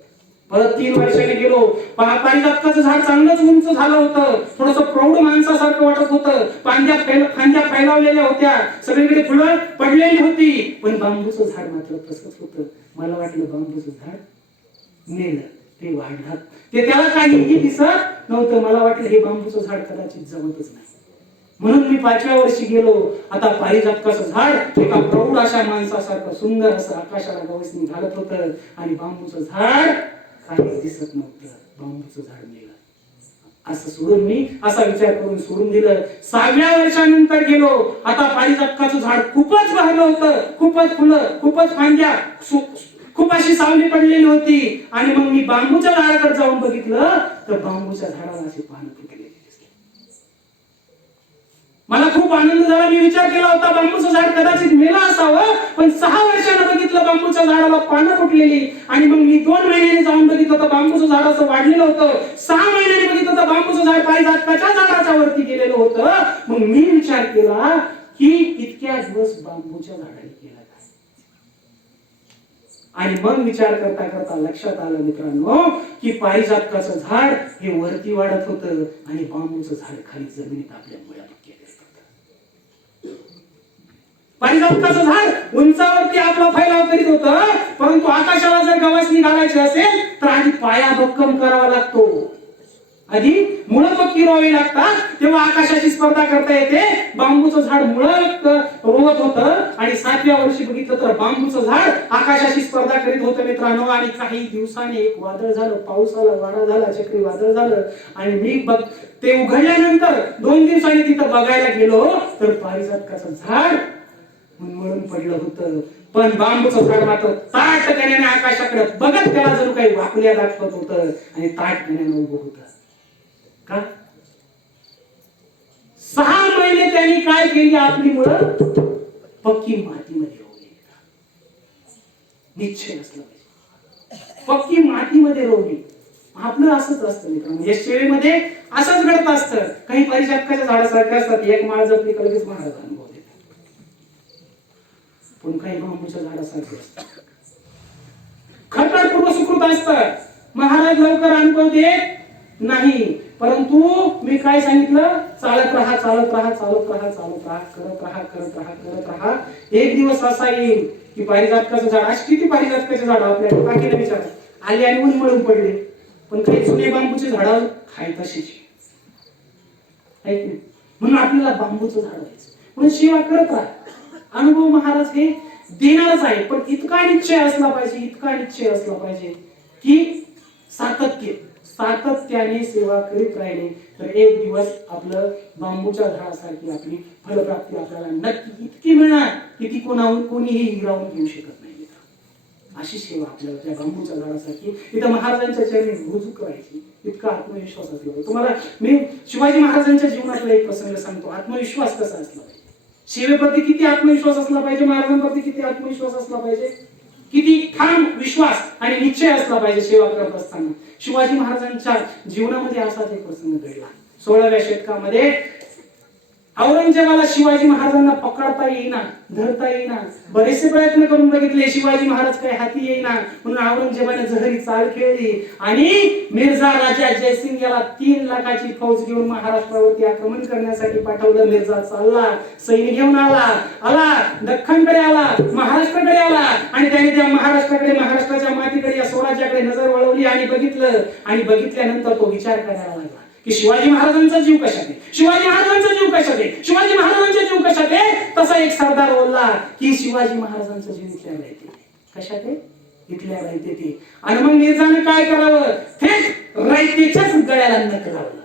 परत 3 वर्षांनी गेलो, पारिजातकाचं झाड चांगलंच उंच झालं होतं, थोडंसं प्रौढ माणसासारखं वाटत होतं, फांद्या फैलावलेल्या होत्या, सगळीकडे फुलं पडलेली होती, पण बांबूचं झाड मात्र तसंच होतं. मला वाटलं बांबूचं झाड मेलं, ते वाढलं, ते त्याला काहीही दिसत नव्हतं. मला वाटलं हे बांबूचं झाड कदाचित जमतच नाही. म्हणून मी 5व्या वर्षी गेलो. आता पारिजातकाचं झाड एका प्रौढ अशा माणसासारखं सुंदर असं आकाशाला गवसणी घालत होतं, आणि बांबूचं झाड काहीच दिसत नव्हतं. बांबूचं झाड मेलं. असं सोडून मी असा विचार करून सोडून दिलं. 6व्या वर्षानंतर गेलो. आता पारिजातकाचं झाड खूपच बहरलं होतं, खूपच फुलं, खूपच फांद्या, खूप अशी सावली पडलेली होती. आणि मग मी बांबूच्या झाडाकडे जाऊन बघितलं तर बांबूच्या झाडाला असे पानं फुटलेली दिसली. मला खूप आनंद झाला. मी विचार केला होता बांबूचं झाड कदाचित मेलं असावं, पण 6 वर्षांनी बघितलं बांबूच्या झाडाला पानं फुटलेली. आणि मग मी 2 महिन्यांनी जाऊन बघितलं तर बांबूचं झाड असं वाढलेलं होतं. 6 महिन्यांनी बघितलं तर बांबूचं झाड पारिजातकाच्या झाडाच्या वरती गेलेलं होतं. मग मी विचार केला की इतक्या दिवस बांबूच्या झाडाने केला. आणि मग विचार करता करता लक्षात आलं मित्रांनो की पारिजातकाचं झाड हे वरती वाढत होतं, आणि बांबूचं झाड खाली जमिनीत आपल्या मुळ्या पक्क्या करत होतं. पारिजातकाचं झाड उंचावरती आपला फैलाव करीत होतं, परंतु आकाशाला जर गवसणी घालायची असेल तर आधी पाया भक्कम करावा लागतो, आधी मुळं पक्की रोवावी लागतात, तेव्हा आकाशाची स्पर्धा करता येते. बांबूचं झाड मुळं रोवत होतं, आणि 7व्या वर्षी बघितलं तर बांबूचं झाड आकाशाची स्पर्धा करीत होतं मित्रांनो. आणि काही दिवसांनी एक वादळ झालं, पाऊस आला, वारा झाला, चक्रीवादळ झालं. आणि मी ते उघडल्यानंतर 2 दिवसांनी तिथं बघायला गेलो तर पारिजातकाचं झाड म्हणून पडलं होतं. पण बांबूचं झाड मात्र ताटकण्याने आकाशाकडे बघत त्याला जणू काही वाकल्या दाखवत होतं आणि ताटकण्याने उभं होतं. का? 6 महिने त्यांनी काय केली? आपली मुळं पक्की मातीमध्ये रोवली. निश्चय असला पाहिजे, पक्की मातीमध्ये रोवली. आपलं असंच असतं मित्रांनो, या शेळीमध्ये असंच घडत असतं. काही परिचारकाच्या झाडासारखे असतात, एक माळ जपली की लगेच महाराज अनुभव देतात. पण काही बांबूच्या झाडासारखे असतात, खडखड पूर्व सुकृत असतात. महाराज लवकर अनुभव देत नाही. परंतु मी काय सांगितलं? चालत राहा, चालत राहा, चालत राहा, चालत राहा, करत राहा, करत राहा, करत राहा. एक दिवस असा येईल की पारिजातकाचं झाड, अशी किती पारिजातकाचे झाड आपल्या बाकीला विचार आले आणि उन्मळून पडले. पण काही जुने बांबूचे झाड हाय तशीच आहे की. म्हणून आपल्याला बांबूचं झाड व्हायचं, म्हणून सेवा करत राहा. अनुभव महाराज हे देणारच आहे, पण इतका निश्चय असला पाहिजे, इतका निश्चय असला पाहिजे की सातत्याने सेवा करीत राहिले तर एक दिवस आपलं बांबूच्या झाडासारखी आपली फलप्राप्ती आपल्याला नक्की इतकी मिळणार की ती कोणीही हिरावून घेऊ शकत नाही. अशी सेवा आपल्याला त्या बांबूच्या झाडासारखी इथं महाराजांच्या चरणी रुजू करायची, इतका आत्मविश्वास असला पाहिजे. तुम्हाला मी शिवाजी महाराजांच्या जीवनातला एक प्रसंग सांगतो. आत्मविश्वास कसा असला पाहिजे, सेवेप्रती किती आत्मविश्वास असला पाहिजे, महाराजांप्रती किती आत्मविश्वास असला पाहिजे, किती ठाम विश्वास आणि निश्चय असला पाहिजे सेवा करत असताना. शिवाजी महाराजांच्या जीवनामध्ये असाच एक प्रसंग घडला. 16व्या शतकामध्ये औरंगजेबाला शिवाजी महाराजांना पकडता येईना, धरता येईना. बरेचसे प्रयत्न करून बघितले, शिवाजी महाराज काही हाती येईना. म्हणून औरंगजेबाने जहरी चाल खेळली आणि मिर्झा राजा जयसिंग याला 3 लाखाची फौज घेऊन महाराष्ट्रावरती आक्रमण करण्यासाठी पाठवलं. मिर्झा चालला, सैन्य घेऊन आला दख्खनकडे आला, महाराष्ट्राकडे आला आणि त्याने त्या महाराष्ट्राकडे, महाराष्ट्राच्या मातीकडे, या स्वराज्याकडे नजर वळवली आणि बघितल्यानंतर तो विचार करायला लागला की शिवाजी महाराजांचा जीव कशात आहे, शिवाजी महाराजांचा जीव कशात आहे, शिवाजी महाराजांचा जीव कशात आहे. तसा एक सरदार बोलला की शिवाजी महाराजांचा जीव इथल्या राहते. कशात आहे? इथल्या राहते ते. आणि मग मिर्झाने काय करावं? थेट रयतेच्याच गळ्याला नख लावलं,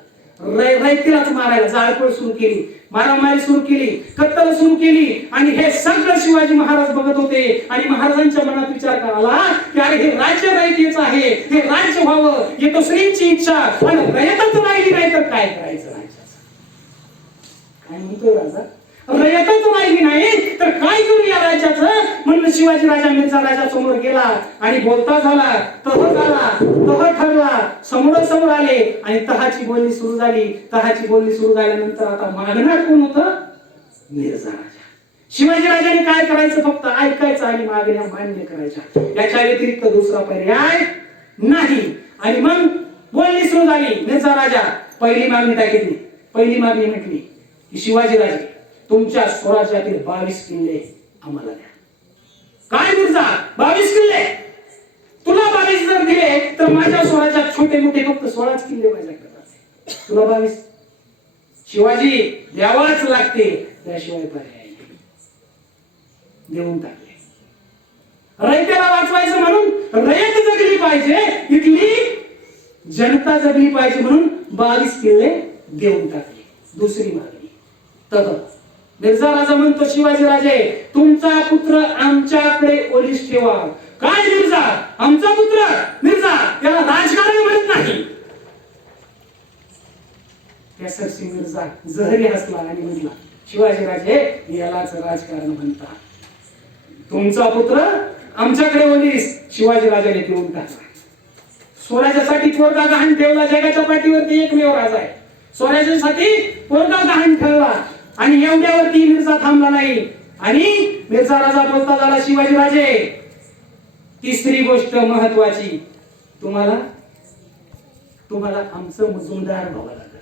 रयतेलाच मारायला जाळपोळ सुरू केली, मारामारी सुरू केली, कत्तल सुरू केली. आणि हे सगळं शिवाजी महाराज बघत होते आणि महाराजांच्या मनात विचार करायला की अरे हे राज्य रयतेचं आहे, हे राज्य व्हावं, हे तो श्रींची इच्छा, आणि रयतच राहिली नाही तर काय करायचं राज्याचं? काय म्हणतोय राजा? रयतच राहिली नाही तर काय करू या राज्याचं? म्हणून शिवाजी राजा मिर्झा राजा समोर गेला आणि बोलता झाला, तह ठरला, समोर आले आणि तहाची बोलणी सुरू झाली. तहाची बोलणी सुरू झाल्यानंतर आता मागणार कोण होतं? मिर्झा राजा. शिवाजी राजाने काय करायचं? फक्त ऐकायचं आणि मागण्या मान्य करायच्या, याच्या व्यतिरिक्त दुसरा पर्याय नाही. आणि मग बोलणी सुरू झाली. मिर्झा राजा पहिली मागणी काय केली? पहिली मागणी म्हटली की शिवाजी राजे, तुमच्या स्वराज्यातील 22 किल्ले आम्हाला द्या. काय मिर्झा? 22 किल्ले? तुला 22 जर दिले तर माझ्या स्वराज्यात छोटे मोठे फक्त 16च किल्ले माझ्याकडे, तुला 22? शिवाजी द्यावाच लागते, त्याशिवाय पर्याय नाही. देऊन टाकले. रयतेला वाचवायचं म्हणून रयत जगली पाहिजे, इथली जनता जगली पाहिजे म्हणून 22 किल्ले देऊन टाकले. दुसरी मागणी तह. मिर्झा राजा म्हणतो शिवाजी राजे, तुमचा पुत्र आमच्याकडे ओलीस ठेवा. काय मिर्झा? आमचा पुत्र? मिर्झा त्याला राजकारण म्हणत नाही. केसरसिंह मिर्झा जहरी हसला आणि म्हटला, शिवाजी राजे यालाच राजकारण म्हणतात. तुमचा पुत्र आमच्याकडे ओलीस. शिवाजी राजाने देऊन टाकला. स्वराज्यासाठी पोरगा गहाण ठेवला. जगाच्या पाठीवरती एकमेव राजा आहे, स्वराज्यासाठी पोरगा गहाण ठेवला. आणि एवढ्यावरती मिर्झा थांबला नाही आणि मिर्झा राजा बोलता झाला, शिवाजी राजे तिसरी गोष्ट महत्वाची, तुम्हाला आमचं मुजुमदार व्हावं लागेल,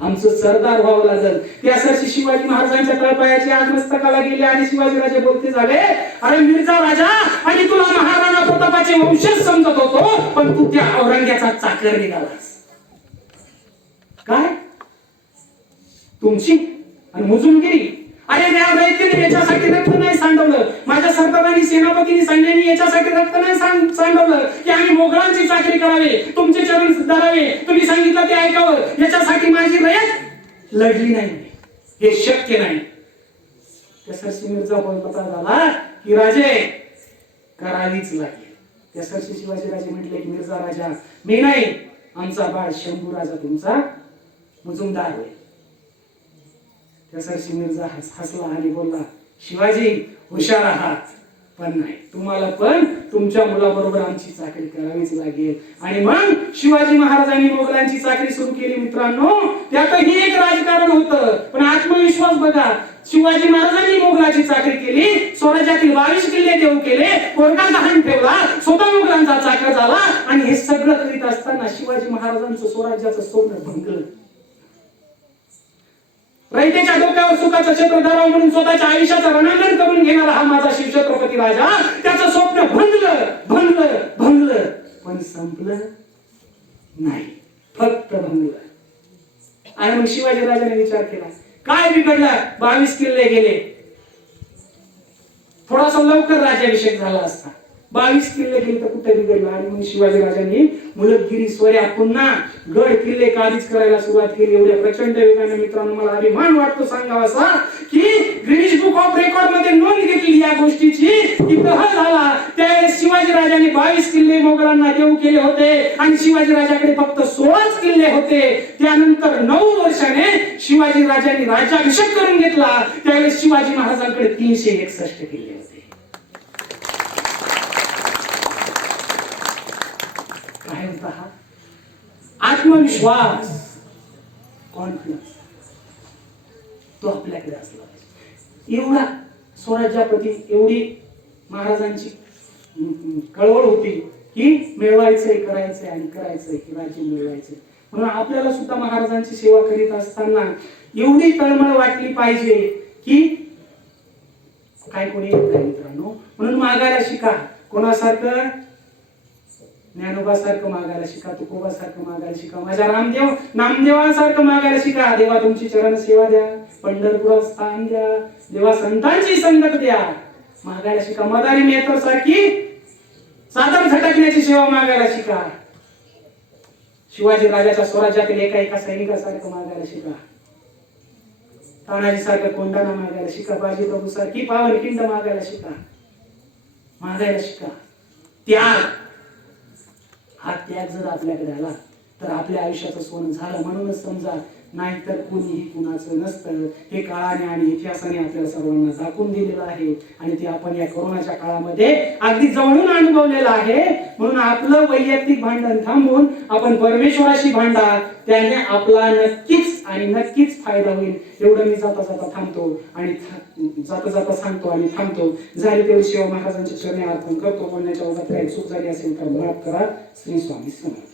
आमचं सरदार व्हावं लागेल. त्यासाठी शिवाजी महाराजांच्या तळपायाची आज मस्तकाला गेले आणि शिवाजी राजे बोलते झाले, अरे मिर्झा राजा, आणि तुला महाराणा प्रतापाचे वंशज समजत होतो, पण तू त्या औरंग्याचा चाकर निघालास. काय तुमची आणि मुजुमगिरी? अरे रयतेने याच्यासाठी रक्त नाही सांडवलं, माझ्या सरदारांनी, सेनापतींनी, सैन्याने याच्यासाठी रक्त नाही सांडवलं की आम्ही मोगलांची चाकरी करावे, तुमचे चरण धरावे, तुम्ही सांगितलं ते ऐकावं, याच्यासाठी माझी रयत लढली नाही. हे शक्य नाही. केसरसी मिर्झा पता झाला की राजे करावीच लागेल. केसरसी शिवाजीराजे म्हटले की मिर्झा राजा मी नाही, आमचा बाळ शंभू राजा तुमचा मुजुमदार होईल. केसरसी मिर्झा हसला आणि बोलला शिवाजी हुशार आहात, पण नाही, तुम्हाला पण तुमच्या मुलाबरोबर आमची चाकरी करावीच लागेल. आणि मग शिवाजी महाराजांनी मोगलांची चाकरी सुरू केली. मित्रांनो, त्यातही एक राजकारण होतं, पण आत्मविश्वास बघा. शिवाजी महाराजांनी मोगलाची चाकरी केली, स्वराज्यातील 22 किल्ले देऊ केले, कोरगा गहाण ठेवला, स्वतः मोगलांचा चाकर झाला. आणि हे सगळं करीत असताना शिवाजी महाराजांचं स्वराज्याचं स्वप्न भंगलं. रयतेच्या डोक्यावर सुखाचं छत्र धरावं म्हणून स्वतःच्या आयुष्याचं रणांगण करून घेणारा हा माझा शिवछत्रपती राजा, त्याचं स्वप्न भंगलं, पण संपलं नाही, फक्त भंगलं. आणि मग शिवाजी राजाने विचार केला, काय बिघडला? 22 किल्ले गेले, थोडासा लवकर राज्याभिषेक झाला असता. 22 किल्ले गेले तर कुठे बिघडला? आणि मग शिवाजी राजांनी मुलतगिरी स्वऱ्या पुन्हा गड किल्ले काबीज करायला सुरुवात केली. एवढ्या प्रचंड वेगाने मित्रांनो मला अभिमान वाटतो सांगावासा की ग्रीनिश बुक ऑफ रेकॉर्ड मध्ये नोंद घेतली या गोष्टीची की तह झाला त्यावेळेस शिवाजी राजांनी 22 किल्ले मोगलांना देऊ केले होते आणि शिवाजी राजाकडे फक्त 16 किल्ले होते. त्यानंतर 9 वर्षाने शिवाजी राजांनी राज्याभिषेक करून घेतला. त्यावेळेस शिवाजी महाराजांकडे 361 किल्ले होते. काय होता हा? आत्मविश्वास, कॉन्फिडन्स, तो आपल्याकडे असला पाहिजे. एवढा स्वराज्याप्रती एवढी महाराजांची कळवळ होती की मिळवायचंय, करायचंय आणि करायचंय की राज्य मिळवायचंय. म्हणून आपल्याला सुद्धा महाराजांची सेवा करीत असताना एवढी तळमळ वाटली पाहिजे की काय कोणी येत नाही मित्रांनो. म्हणून मागायला शिका. कोणासारखं? ज्ञानोबासारखं मागायला शिका, तुकोबासारखं मागायला शिका, माझ्या नामदेवासारखं मागायला शिका. देवा तुमची चरण सेवा द्या, पंढरपुरात स्थान द्या, देवा संतांची संगत द्या, मागायला शिका. मदारी मेहतर सारखी सादर झटकण्याची सेवा मागायला शिका. शिवाजी राजाच्या स्वराज्यातील एका सैनिकासारखं मागायला शिका. तानाजी सारखं कोंडाणा मागायला शिका. बाजी प्रभू सारखी पावनखिंड मागायला शिका. त्याग, हा त्याग जर आपल्याकडे आला तर आपल्या आयुष्याचं सोनं झालं. म्हणूनच समजा, नाहीतर कोणीही कुणाचं नसतं. हे काळाने आणि इतिहासाने आपल्याला सर्वांना दाखवून दिलेलं आहे आणि ते आपण या कोरोनाच्या काळामध्ये अगदी जवळून अनुभवलेलं आहे. म्हणून आपलं वैयक्तिक भांडण थांबवून आपण परमेश्वराशी भांडा, त्याने आपला नक्कीच फायदा होईल. एवढं मी जाता थांबतो आणि जाता सांगतो आणि थांबतो. झाली तेवढी शिव महाराजांच्या चरणी अर्पण करतो. बोलण्याच्या ओघात काही चूक झाली असेल तर माफ करा. श्री स्वामी समर्थ.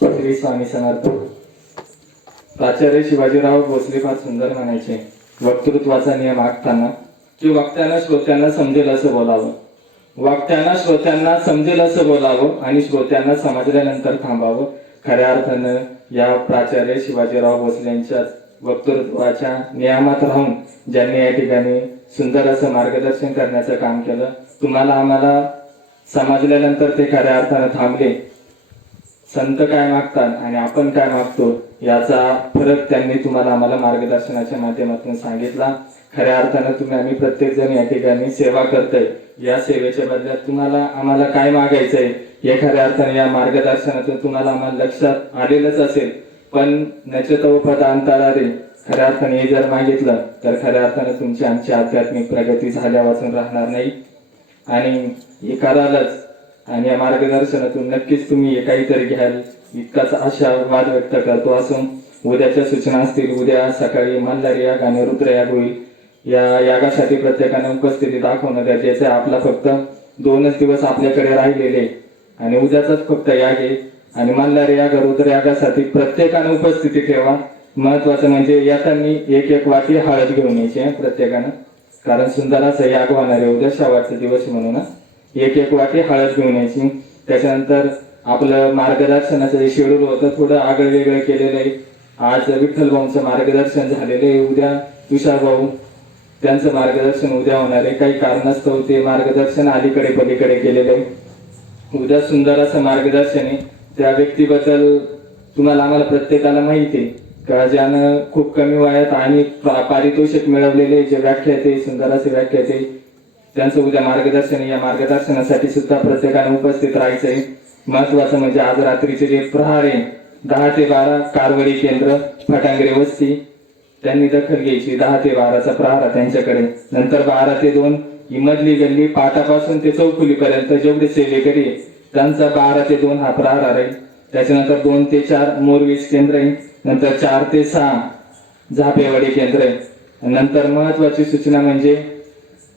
श्री स्वामी समर्थ. प्राचार्य शिवाजीराव भोसले फार सुंदर म्हणायचे, वक्तृत्वाचा नियम आखताना की वक्त्यानं श्रोत्यांना समजेल असं बोलावं, वक्त्यानं श्रोत्यांना समजेल असं बोलावं आणि श्रोत्यांना समजल्यानंतर थांबावं. खऱ्या अर्थानं या प्राचार्य शिवाजीराव भोसले यांच्या वक्तृत्वाच्या नियमात राहून ज्यांनी या ठिकाणी सुंदर असं मार्गदर्शन करण्याचं काम केलं, तुम्हाला आम्हाला समजल्यानंतर ते खऱ्या अर्थानं थांबले. संत काय मागतात आणि आपण काय मागतो याचा फरक त्यांनी तुम्हाला आम्हाला मार्गदर्शनाच्या माध्यमातून सांगितला. खऱ्या अर्थानं आम्ही प्रत्येक जण या ठिकाणी सेवा करतोय. या सेवेच्या बदल्यात तुम्हाला आम्हाला काय मागायचंय हे खऱ्या अर्थाने या मार्गदर्शनातून तुम्हाला आम्हाला लक्षात आलेलंच असेल. पण नचतो पद अंतरारे, खऱ्या अर्थाने हे जर मागितलं तर खऱ्या अर्थानं तुमची आमची आध्यात्मिक प्रगती झाल्या वाचून राहणार नाही आणि हे करालच. आणि या मार्गदर्शनातून नक्कीच तुम्ही हे काहीतरी घ्याल इतकाच आशावाद व्यक्त करतो. असून उद्याच्या सूचना असतील. उद्या सकाळी मल्हारी याग आणि रुद्रयाग होईल. या यागासाठी प्रत्येकाने उपस्थिती दाखवणं गरजेचं आहे. आपला फक्त 2च दिवस आपल्याकडे राहिलेले आणि उद्याचाच फक्त याग आहे. आणि मल्हारी याग रुद्रयागासाठी प्रत्येकाने उपस्थिती ठेवा. महत्वाचं म्हणजे येताना एक वाटी हळद घेऊन यायची प्रत्येकानं, कारण सुंदर असं याग होणार आहे. उद्या शेवटचा दिवस म्हणून एक वाटी हळद घेऊन यायची. त्याच्यानंतर आपलं मार्गदर्शनाचं जे शेड्यूल होतं थोडं आगळं वेगळं केलेलं आहे. आज विठ्ठल भाऊंचं मार्गदर्शन झालेलं आहे. उद्या तुषार भाऊ त्यांचं मार्गदर्शन उद्या होणार आहे. काही कारणास्तव ते मार्गदर्शन अलीकडे पलीकडे केलेलं आहे. उद्या सुंदर असं मार्गदर्शन आहे. त्या व्यक्तीबद्दल तुम्हाला आम्हाला प्रत्येकाला माहिती आहे का, ज्यानं खूप कमी वयात आणि पारितोषिक मिळवलेले जे व्याख्याते, सुंदर असे व्याख्याते, त्यांचं उद्या मार्गदर्शन आहे. या मार्गदर्शनासाठी सुद्धा प्रत्येकाने उपस्थित राहायचं आहे. महत्वाचं म्हणजे आज रात्रीचे जे प्रहार आहे 10 ते 12 कारवडी केंद्र फटांगरे वस्ती त्यांनी दखल घ्यायची. 10 ते 12चा प्रहार आहे त्यांच्याकडे. नंतर 12 ते 2 ही मधली गल्ली पाटापासून ते चौफुलीपर्यंत जेवढे सेवेकरी आहे त्यांचा 12 ते 2 हा प्रहार राहील. त्याच्यानंतर 2 ते 4 मोरवीस केंद्र आहे. नंतर 4 ते 6 झापेवाडी केंद्र आहे. नंतर महत्वाची सूचना म्हणजे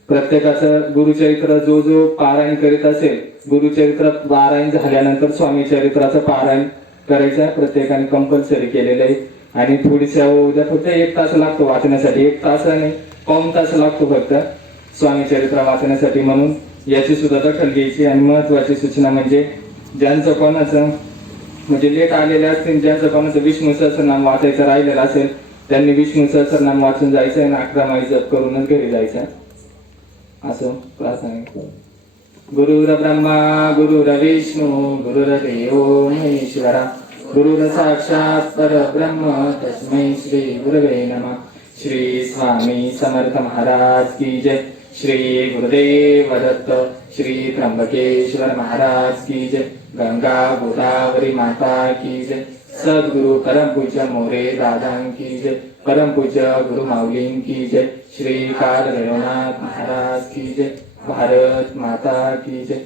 प्रत्येकाचं गुरुचरित्र जो पारायण करीत असेल, गुरुचरित्र पारायण झाल्यानंतर स्वामी चरित्राचं पारायण करायचं प्रत्येकाने कंपल्सरी केलेलं आहे. आणि थोडीशा उद्या फक्त 1 तास लागतो वाचण्यासाठी, 1 तास नाही पाऊण तास लागतो फक्त स्वामी चरित्र वाचण्यासाठी. म्हणून याची सुद्धा दखल घ्यायची. आणि महत्वाची सूचना म्हणजे ज्यांचं कोणाचं म्हणजे लेट आलेले असतील, ज्यांचं कोणाचं विष्णू सहस्रनाम वाचायचं राहिलेलं असेल त्यांनी विष्णू सहस्रनाम वाचून जायचं आणि 11 माळी जप करूनच घरी जायचं असं प्रार्थना. गुरुर ब्रह्मा गुरुर विष्णू गुरुर्देवो महेश्वरा गुरुर साक्षात परब्रह्म तस्मै श्री गुरवे नमः. श्री स्वामी समर्थ महाराज की जय. श्री गुरुदेव दत्त. श्री त्र्यंबकेश्वर महाराज की जय. गंगा गोदावरी माता की जय. सद्गुरु परम पूज्य मोरे दादा की जय. परम पूज्य गुरु माऊलीं की जय. श्री काल भैरवनाथ महाराज की जय. भारत माता की जय.